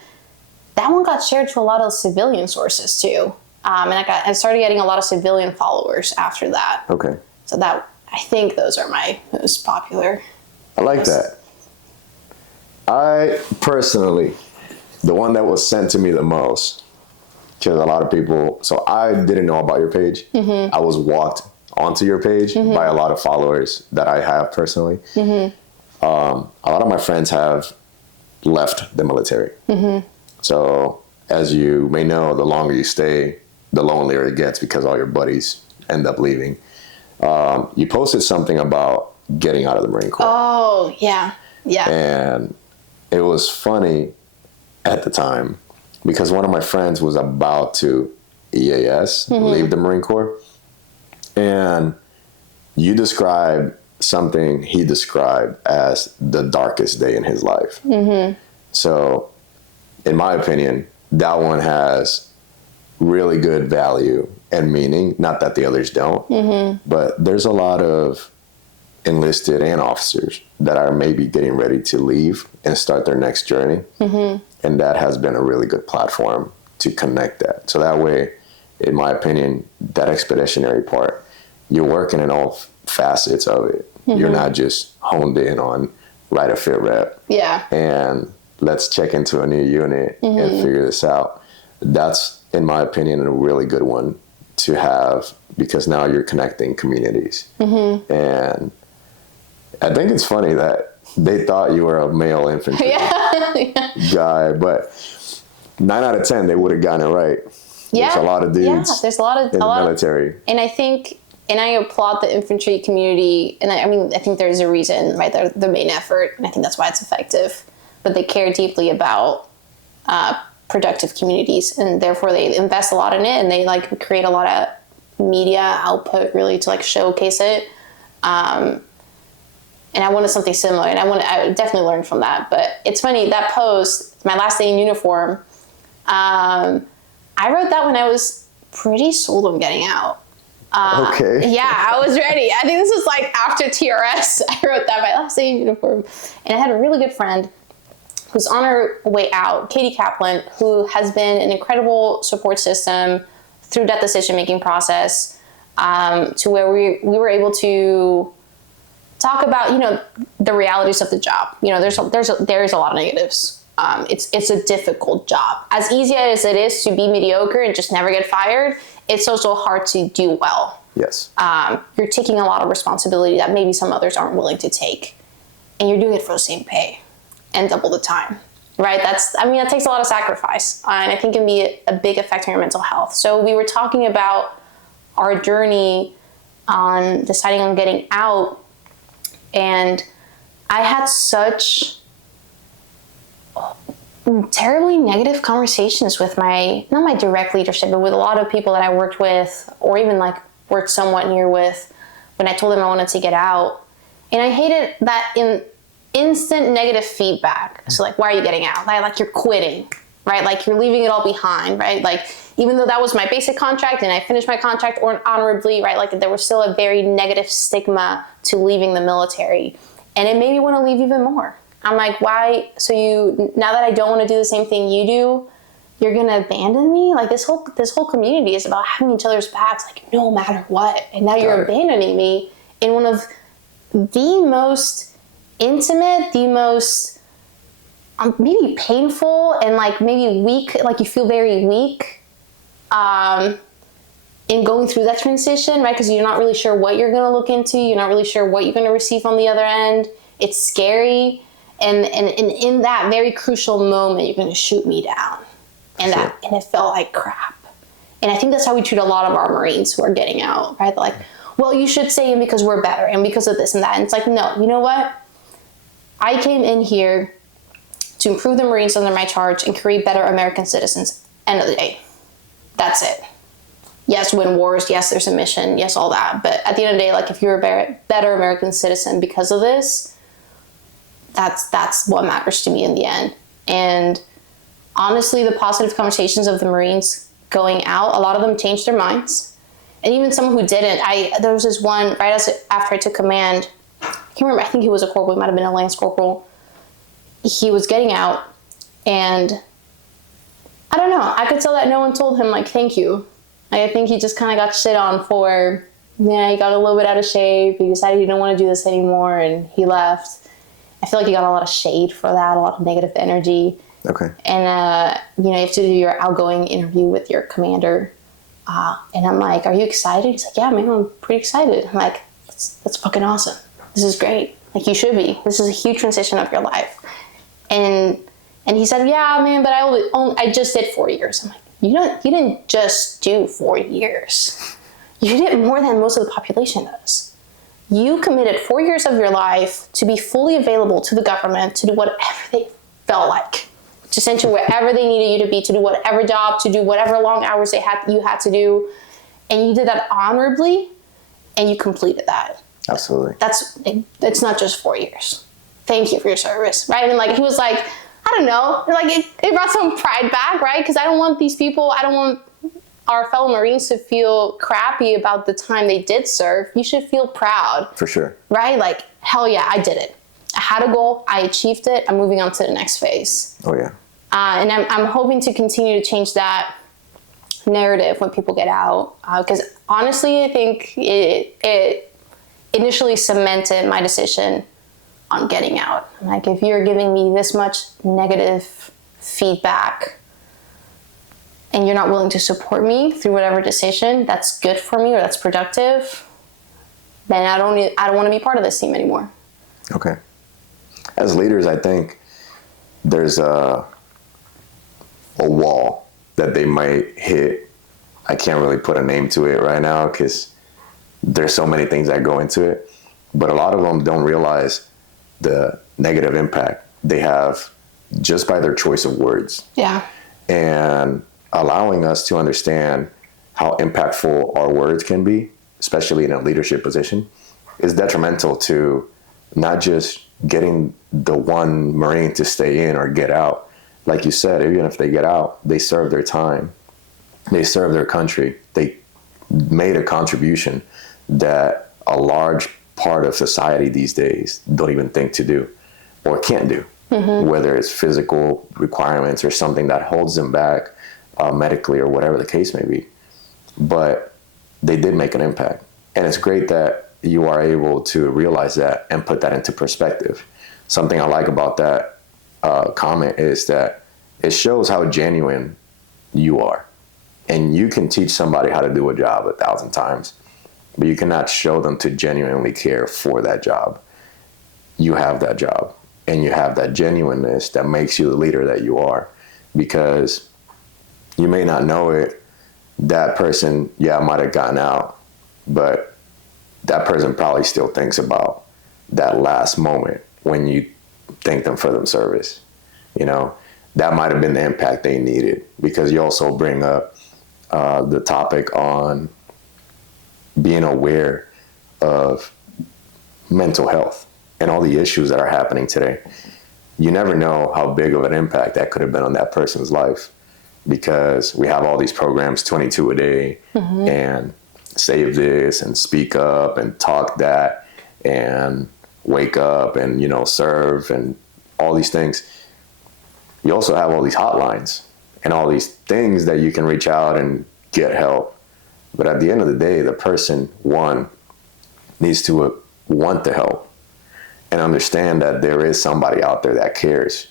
that one got shared to a lot of civilian sources too. And I started getting a lot of civilian followers after that. Okay. So I think those are my most popular. I like that. I personally, the one that was sent to me the most, because a lot of people, so I didn't know about your page. Mm-hmm. I was walked onto your page mm-hmm. by a lot of followers that I have personally. Mm-hmm. A lot of my friends have left the military. Mm-hmm. So as you may know, the longer you stay, the lonelier it gets because all your buddies end up leaving. You posted something about getting out of the Marine Corps. Oh, yeah. Yeah. And it was funny at the time because one of my friends was about to EAS, mm-hmm. leave the Marine Corps. And you described something he described as the darkest day in his life. Mm-hmm. So, in my opinion, that one has really good value and meaning. Not that the others don't, mm-hmm. but there's a lot of enlisted and officers that are maybe getting ready to leave and start their next journey. Mm-hmm. And that has been a really good platform to connect that. So that way, in my opinion, that expeditionary part, you're working in all facets of it. Mm-hmm. You're not just honed in on write a fit rep. Yeah. And let's check into a new unit mm-hmm. and figure this out. That's, in my opinion, a really good one to have because now you're connecting communities. Mm-hmm. And I think it's funny that they thought you were a male infantry guy, but 9 out of 10, they would have gotten it right. Yeah. There's a lot of dudes there's a lot of military. And I think, and I applaud the infantry community, and I think there's a reason, right? They're the main effort, and I think that's why it's effective. But they care deeply about productive communities, and therefore they invest a lot in it, and they like create a lot of media output really to like showcase it. And I wanted something similar, and I definitely learned from that. But it's funny, that post, my last day in uniform, I wrote that when I was pretty sold on getting out. Okay. Yeah, I was ready. I think this was like after TRS. I wrote that my last day in uniform. And I had a really good friend who's on her way out, Katie Kaplan, who has been an incredible support system through that decision-making process, to where we were able to talk about, the realities of the job. There's a lot of negatives. It's a difficult job. As easy as it is to be mediocre and just never get fired, it's also hard to do well. Yes. You're taking a lot of responsibility that maybe some others aren't willing to take, and you're doing it for the same pay and double the time, right? That takes a lot of sacrifice, and I think can be a big effect on your mental health. So we were talking about our journey on deciding on getting out, and I had such terribly negative conversations with not my direct leadership, but with a lot of people that I worked with, or even like worked somewhat near with, when I told them I wanted to get out. And I hated that instant negative feedback. So like, why are you getting out? Like you're quitting, right? Like you're leaving it all behind, right? Like even though that was my basic contract and I finished my contract honorably, right? Like there was still a very negative stigma to leaving the military. And it made me want to leave even more. I'm like, why? So now that I don't want to do the same thing you do, you're going to abandon me? Like this whole community is about having each other's backs, like no matter what. And now you're abandoning me in one of the most intimate, the most maybe painful and like maybe weak, like you feel very weak in going through that transition, right? Because you're not really sure what you're going to look into. You're not really sure what you're going to receive on the other end. It's scary. And in that very crucial moment, you're going to shoot me down. And it felt like crap. And I think that's how we treat a lot of our Marines who are getting out, right? They're like, well, you should stay in because we're better and because of this and that. And it's like, no, you know what? I came in here to improve the Marines under my charge and create better American citizens. End of the day. That's it. Yes, win wars. Yes, there's a mission. Yes, all that. But at the end of the day, like if you're a better American citizen because of this, that's what matters to me in the end. And honestly, the positive conversations of the Marines going out, a lot of them changed their minds. And even someone who didn't, there was this one right after I took command. I can't remember. I think he was a corporal. He might have been a lance corporal. He was getting out, and I don't know. I could tell that no one told him like thank you. I think he just kind of got shit on for, he got a little bit out of shape. He decided he didn't want to do this anymore, and he left. I feel like he got a lot of shade for that, a lot of negative energy. Okay. And, you have to do your outgoing interview with your commander. And I'm like, are you excited? He's like, yeah, man, I'm pretty excited. I'm like, that's fucking awesome. This is great. Like, you should be. This is a huge transition of your life. And he said, yeah, man, but I just did 4 years. I'm like, you didn't just do 4 years. You did more than most of the population does. You committed 4 years of your life to be fully available to the government, to do whatever they felt like, to send you wherever they needed you to be, to do whatever job, to do whatever long hours you had to do. And you did that honorably, and you completed that. Absolutely. It's not just 4 years. Thank you for your service, right? And like, he was like, I don't know, like it brought some pride back, right? Because I don't want our fellow Marines to feel crappy about the time they did serve. You should feel proud. For sure. Right? Like, hell yeah, I did it. I had a goal, I achieved it, I'm moving on to the next phase. Oh yeah. And I'm hoping to continue to change that narrative when people get out. Because honestly, I think it initially cemented my decision on getting out. Like, if you're giving me this much negative feedback and you're not willing to support me through whatever decision that's good for me or that's productive, then I don't want to be part of this team anymore. Okay. As leaders, I think there's a wall that they might hit. I can't really put a name to it right now because there's so many things that go into it. But a lot of them don't realize the negative impact they have just by their choice of words. Yeah. And allowing us to understand how impactful our words can be, especially in a leadership position, is detrimental to not just getting the one Marine to stay in or get out. Like you said, even if they get out, they serve their time. They serve their country. They made a contribution that a large part of society these days don't even think to do or can't do, whether it's physical requirements or something that holds them back medically or whatever the case may be. But they did make an impact. And it's great that you are able to realize that and put that into perspective. Something I like about that comment is that it shows how genuine you are. And you can teach somebody how to do a job 1,000 times, but you cannot show them to genuinely care for that job. You have that job, and you have that genuineness that makes you the leader that you are. Because you may not know it, that person, might have gotten out, but that person probably still thinks about that last moment when you thank them for their service. That might have been the impact they needed, because you also bring up the topic on being aware of mental health and all the issues that are happening today. You never know how big of an impact that could have been on that person's life, because we have all these programs, 22 a day, and save this and speak up and talk that. And wake up and, serve and all these things. You also have all these hotlines and all these things that you can reach out and get help. But at the end of the day, the person, one, needs to want the help and understand that there is somebody out there that cares.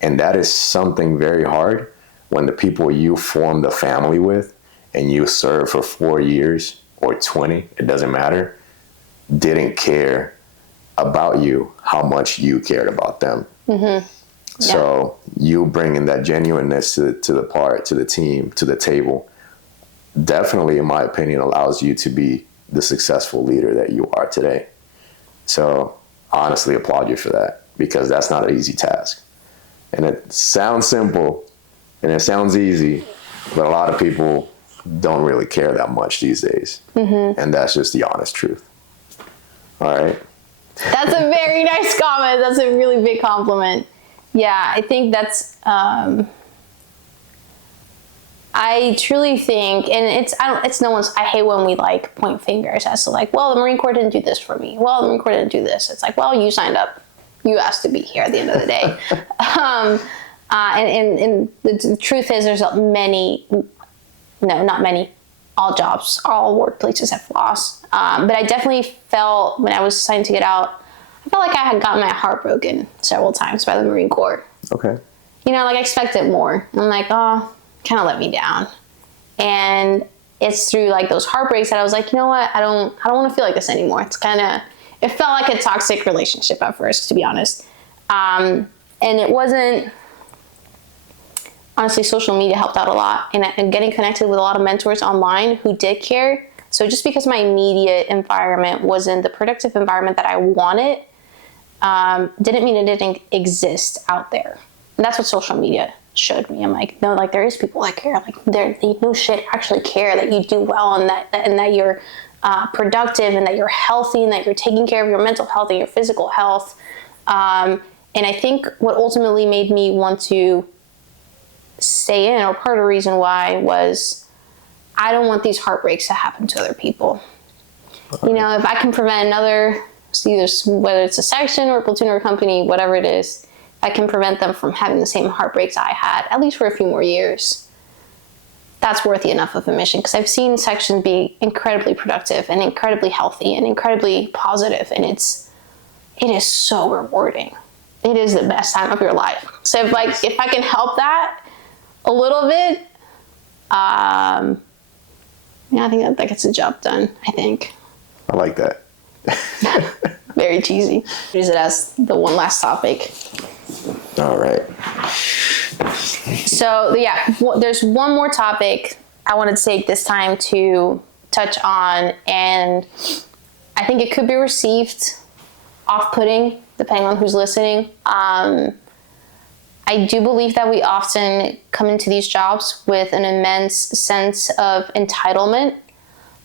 And that is something very hard when the people you formed a family with and you serve for 4 years or 20, it doesn't matter, didn't care about you how much you cared about them. Mm-hmm. Yeah. So you bringing that genuineness to the team, to the table, definitely, in my opinion, allows you to be the successful leader that you are today. So I honestly applaud you for that, because that's not an easy task. And it sounds simple and it sounds easy, but a lot of people don't really care that much these days. Mm-hmm. And that's just the honest truth. All right. That's a very nice comment. That's a really big compliment. Yeah, I think that's, I truly think, and it's no one's, I hate when we like point fingers as to like, well, the Marine Corps didn't do this for me. Well, the Marine Corps didn't do this. It's like, well, you signed up. You asked to be here at the end of the day. And the truth is there's not many, all jobs, all workplaces have flaws. But I definitely felt when I was deciding to get out, I felt like I had gotten my heart broken several times by the Marine Corps. Okay. I expected more. I'm like, oh, kind of let me down. And it's through like those heartbreaks that I was like, you know what? I don't want to feel like this anymore. It felt like a toxic relationship at first, to be honest. And it wasn't, honestly, social media helped out a lot, and getting connected with a lot of mentors online who did care. So just because my immediate environment wasn't the productive environment that I wanted, didn't mean it didn't exist out there. And that's what social media showed me. I'm like, no, like there is people that care. Like they no shit actually care that you do well, and that you're productive, and that you're healthy, and that you're taking care of your mental health and your physical health. And I think what ultimately made me want to stay in, or part of the reason why, was I don't want these heartbreaks to happen to other people. If I can prevent another, whether it's a section or a platoon or a company, whatever it is, I can prevent them from having the same heartbreaks I had, at least for a few more years, that's worthy enough of a mission. Because I've seen sections be incredibly productive and incredibly healthy and incredibly positive, and it is so rewarding. It is the best time of your life. So if I can help that a little bit, I think that gets the job done, I think. I like that. Very cheesy. Use it as the one last topic. All right. So yeah, there's one more topic I wanted to take this time to touch on, and I think it could be received off-putting depending on who's listening. I do believe that we often come into these jobs with an immense sense of entitlement.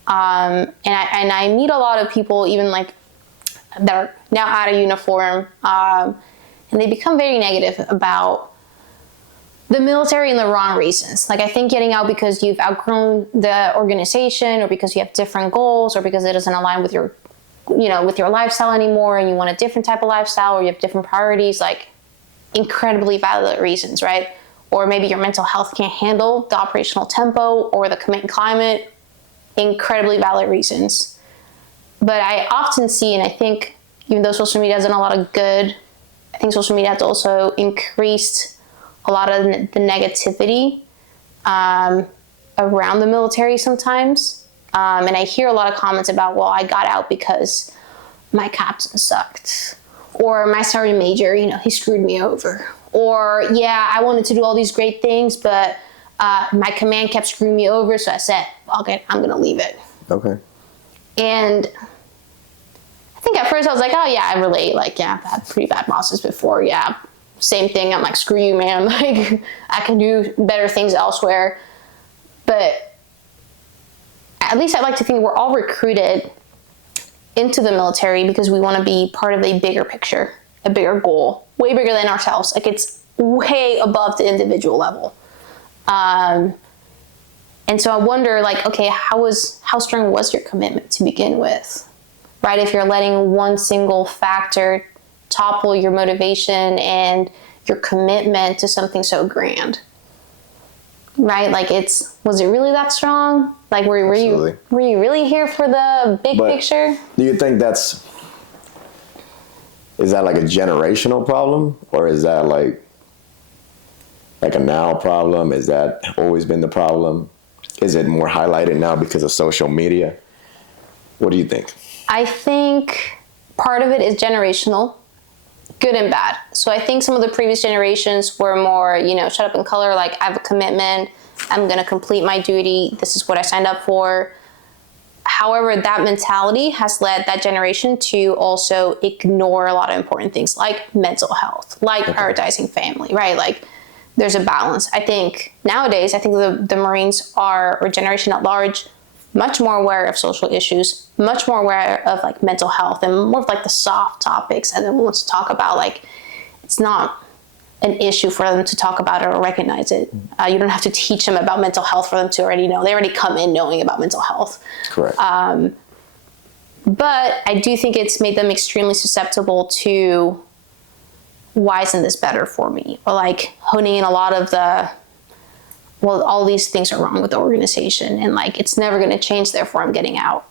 And I meet a lot of people, even like that are now out of uniform, and they become very negative about the military and the wrong reasons. Like, I think getting out because you've outgrown the organization, or because you have different goals, or because it doesn't align with your lifestyle anymore, and you want a different type of lifestyle, or you have different priorities, like incredibly valid reasons, right? Or maybe your mental health can't handle the operational tempo or the command climate, incredibly valid reasons. But I often see, and I think even though social media has done a lot of good, I think social media has also increased a lot of the negativity around the military sometimes. And I hear a lot of comments about, well, I got out because my captain sucked. Or my sergeant major, he screwed me over. Or, yeah, I wanted to do all these great things, but my command kept screwing me over, so I said, okay, I'm going to leave it. Okay. And I think at first I was like, oh, yeah, I relate. Like, yeah, I've had pretty bad bosses before. Yeah, same thing. I'm like, screw you, man. Like, I can do better things elsewhere. But at least I like to think we're all recruited into the military because we want to be part of a bigger picture, a bigger goal, way bigger than ourselves. Like, it's way above the individual level. And so I wonder, like, okay, how strong was your commitment to begin with? right? If you're letting one single factor topple your motivation and your commitment to something so grand, right? Like, was it really that strong? Like, were you really here for the big picture? Do you think is that like a generational problem, or is that like a now problem? Is that always been the problem? Is it more highlighted now because of social media? What do you think? I think part of it is generational, good and bad. So I think some of the previous generations were more, shut up and color, like, I have a commitment, I'm going to complete my duty, this is what I signed up for. However, that mentality has led that generation to also ignore a lot of important things like mental health, like prioritizing family, right? Like, there's a balance. I think nowadays, the Marines are, or generation at large, much more aware of social issues, much more aware of like mental health, and more of like the soft topics that everyone wants to talk about. Like, it's not an issue for them to talk about it or recognize it. You don't have to teach them about mental health for them to already know. They already come in knowing about mental health. Correct. But I do think it's made them extremely susceptible to, why isn't this better for me? Or like honing in a lot of all these things are wrong with the organization, and like, it's never going to change, therefore I'm getting out.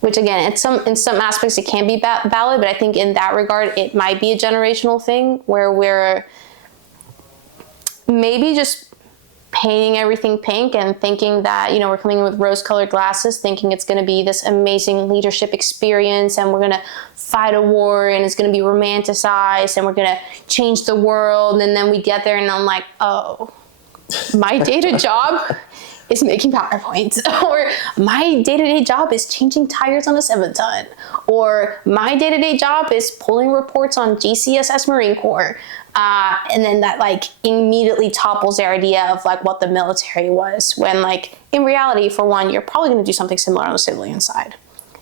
Which again, in some aspects it can be valid, but I think in that regard, it might be a generational thing where we're maybe just painting everything pink and thinking that, we're coming in with rose-colored glasses, thinking it's going to be this amazing leadership experience, and we're going to fight a war, and it's going to be romanticized, and we're going to change the world. And then we get there, and I'm like, oh, my day-to-day job is making PowerPoints, or my day-to-day job is changing tires on a 7-ton, or my day-to-day job is pulling reports on GCSS Marine Corps. And then that like immediately topples their idea of like what the military was, when like in reality, for one, you're probably going to do something similar on the civilian side.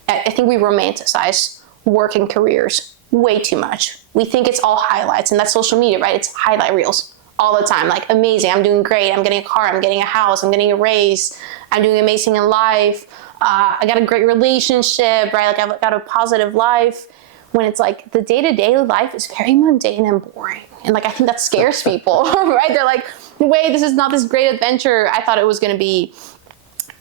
I think we romanticize working careers way too much. We think it's all highlights, and that's social media, right? It's highlight reels all the time. Like, amazing, I'm doing great, I'm getting a car, I'm getting a house, I'm getting a raise, I'm doing amazing in life, I got a great relationship, right? Like, I've got a positive life. When it's like, the day-to-day life is very mundane and boring. And like, I think that scares people, right? They're like, wait, this is not this great adventure I thought it was going to be.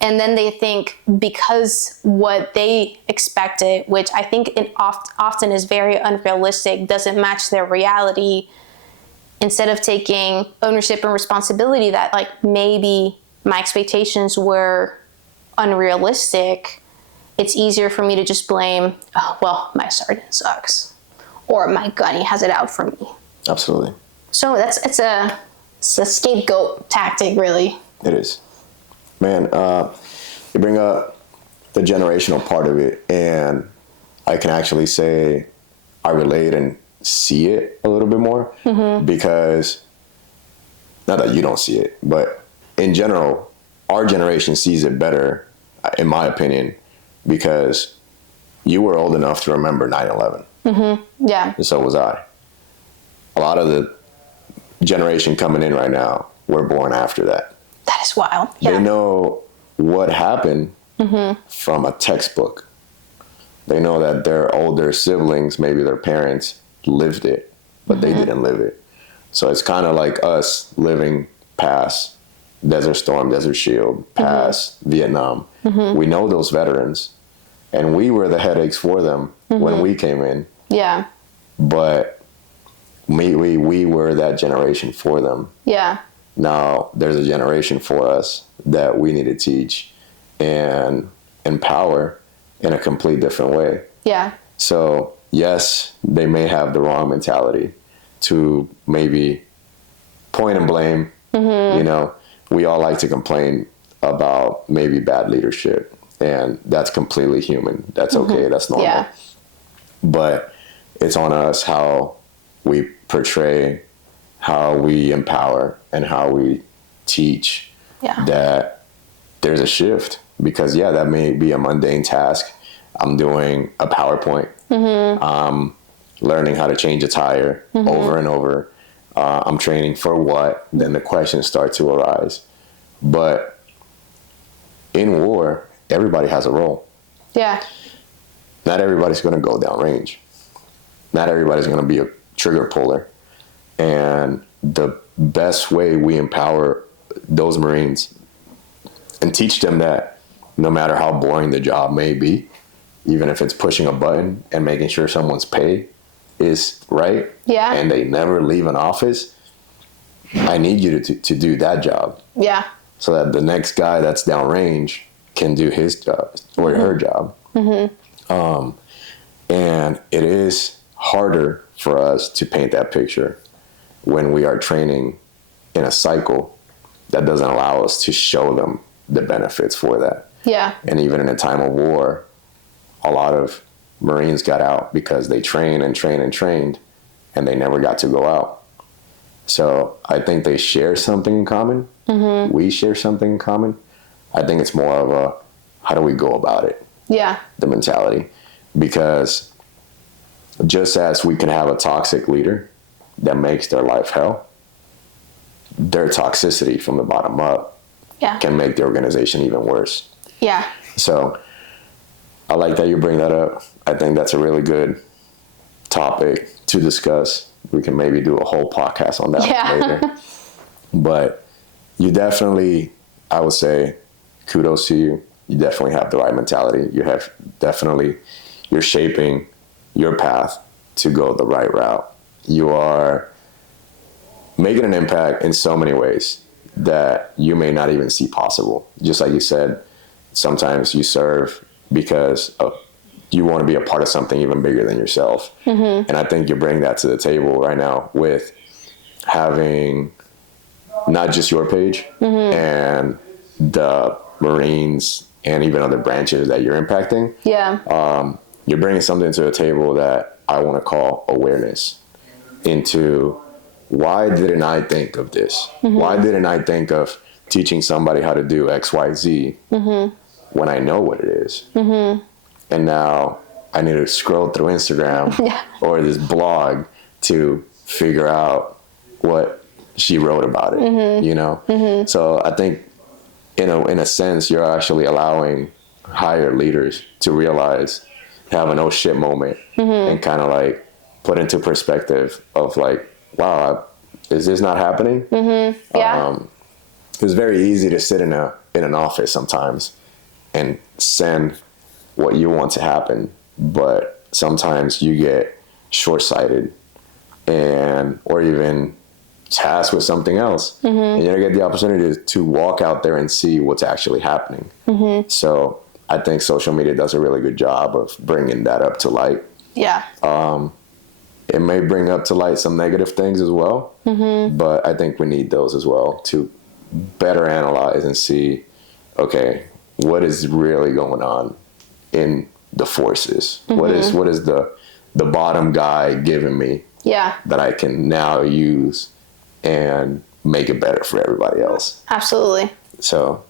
And then they think, because what they expected, which I think often is very unrealistic, doesn't match their reality, instead of taking ownership and responsibility that like, maybe my expectations were unrealistic, it's easier for me to just blame, oh, well, my sergeant sucks, or my gunny has it out for me. Absolutely. So it's a scapegoat tactic, really. It is. Man, you bring up the generational part of it, and I can actually say I relate and see it a little bit more, because, not that you don't see it, but in general, our generation sees it better, in my opinion, because you were old enough to remember 9/11. Yeah. And so was I. A lot of the generation coming in right now were born after that. That is wild. Yeah. They know what happened from a textbook. They know that their older siblings, maybe their parents, lived it, but they didn't live it. So it's kind of like us living past Desert Storm, Desert Shield, past Vietnam. We know those veterans, and we were the headaches for them when we came in. Yeah. But we were that generation for them. Yeah. Now there's a generation for us that we need to teach and empower in a complete different way. Yeah. So yes, they may have the wrong mentality to maybe point and blame. We all like to complain about maybe bad leadership, and that's completely human. That's okay. That's normal. Yeah. But it's on us how we portray, how we empower, and how we teach that there's a shift. Because, that may be a mundane task. I'm doing a PowerPoint. I'm learning how to change a tire over and over. I'm training for what? Then the questions start to arise. But in war, everybody has a role. Yeah. not everybody's going to go downrange. Not everybody's going to be a trigger puller. And the best way we empower those Marines and teach them that no matter how boring the job may be, even if it's pushing a button and making sure someone's pay is right, yeah, and they never leave an office, I need you to do that job. Yeah. So that the next guy that's downrange can do his job or her job. And it is harder for us to paint that picture when we are training in a cycle that doesn't allow us to show them the benefits for that. Yeah. And even in a time of war, a lot of Marines got out because they trained and trained and trained, and they never got to go out. So I think they share something in common. We share something in common. I think it's more of a, how do we go about it? Yeah. The mentality. Because just as we can have a toxic leader that makes their life hell, their toxicity from the bottom up can make the organization even worse. Yeah. So I like that you bring that up. I think that's a really good topic to discuss. We can maybe do a whole podcast on that later. But you definitely, I would say, kudos to you. You definitely have the right mentality. You have definitely, you're shaping your path to go the right route. You are making an impact in so many ways that you may not even see possible. Just like you said, sometimes you serve because you want to be a part of something even bigger than yourself. And I think you bring that to the table right now with having not just your page and the Marines and even other branches that you're impacting. Yeah. You're bringing something to the table that I want to call awareness into, why didn't I think of this? Why didn't I think of teaching somebody how to do X, Y, Z when I know what it is? And now I need to scroll through Instagram or this blog to figure out what she wrote about it, you know? So I think, in a sense, you're actually allowing higher leaders to realize, have an oh shit moment and kind of like put into perspective of like, wow, is this not happening? It's very easy to sit in an office sometimes and send what you want to happen, but sometimes you get short-sighted or even tasked with something else, and you don't get the opportunity to walk out there and see what's actually happening. So I think social media does a really good job of bringing that up to light. Yeah. It may bring up to light some negative things as well, but I think we need those as well to better analyze and see, okay, what is really going on in the forces? What is the bottom guy giving me that I can now use and make it better for everybody else? Absolutely. So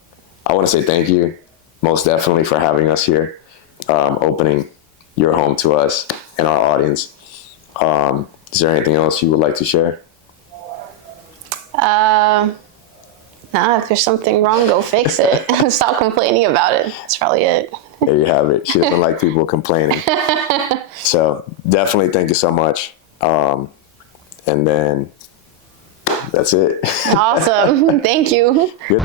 I want to say thank you most definitely for having us here, opening your home to us and our audience. Is there anything else you would like to share? Nah, if there's something wrong, go fix it. Stop complaining about it. That's probably it. There you have it. She doesn't like people complaining. So definitely thank you so much. And then that's it. Awesome. Thank you. Good.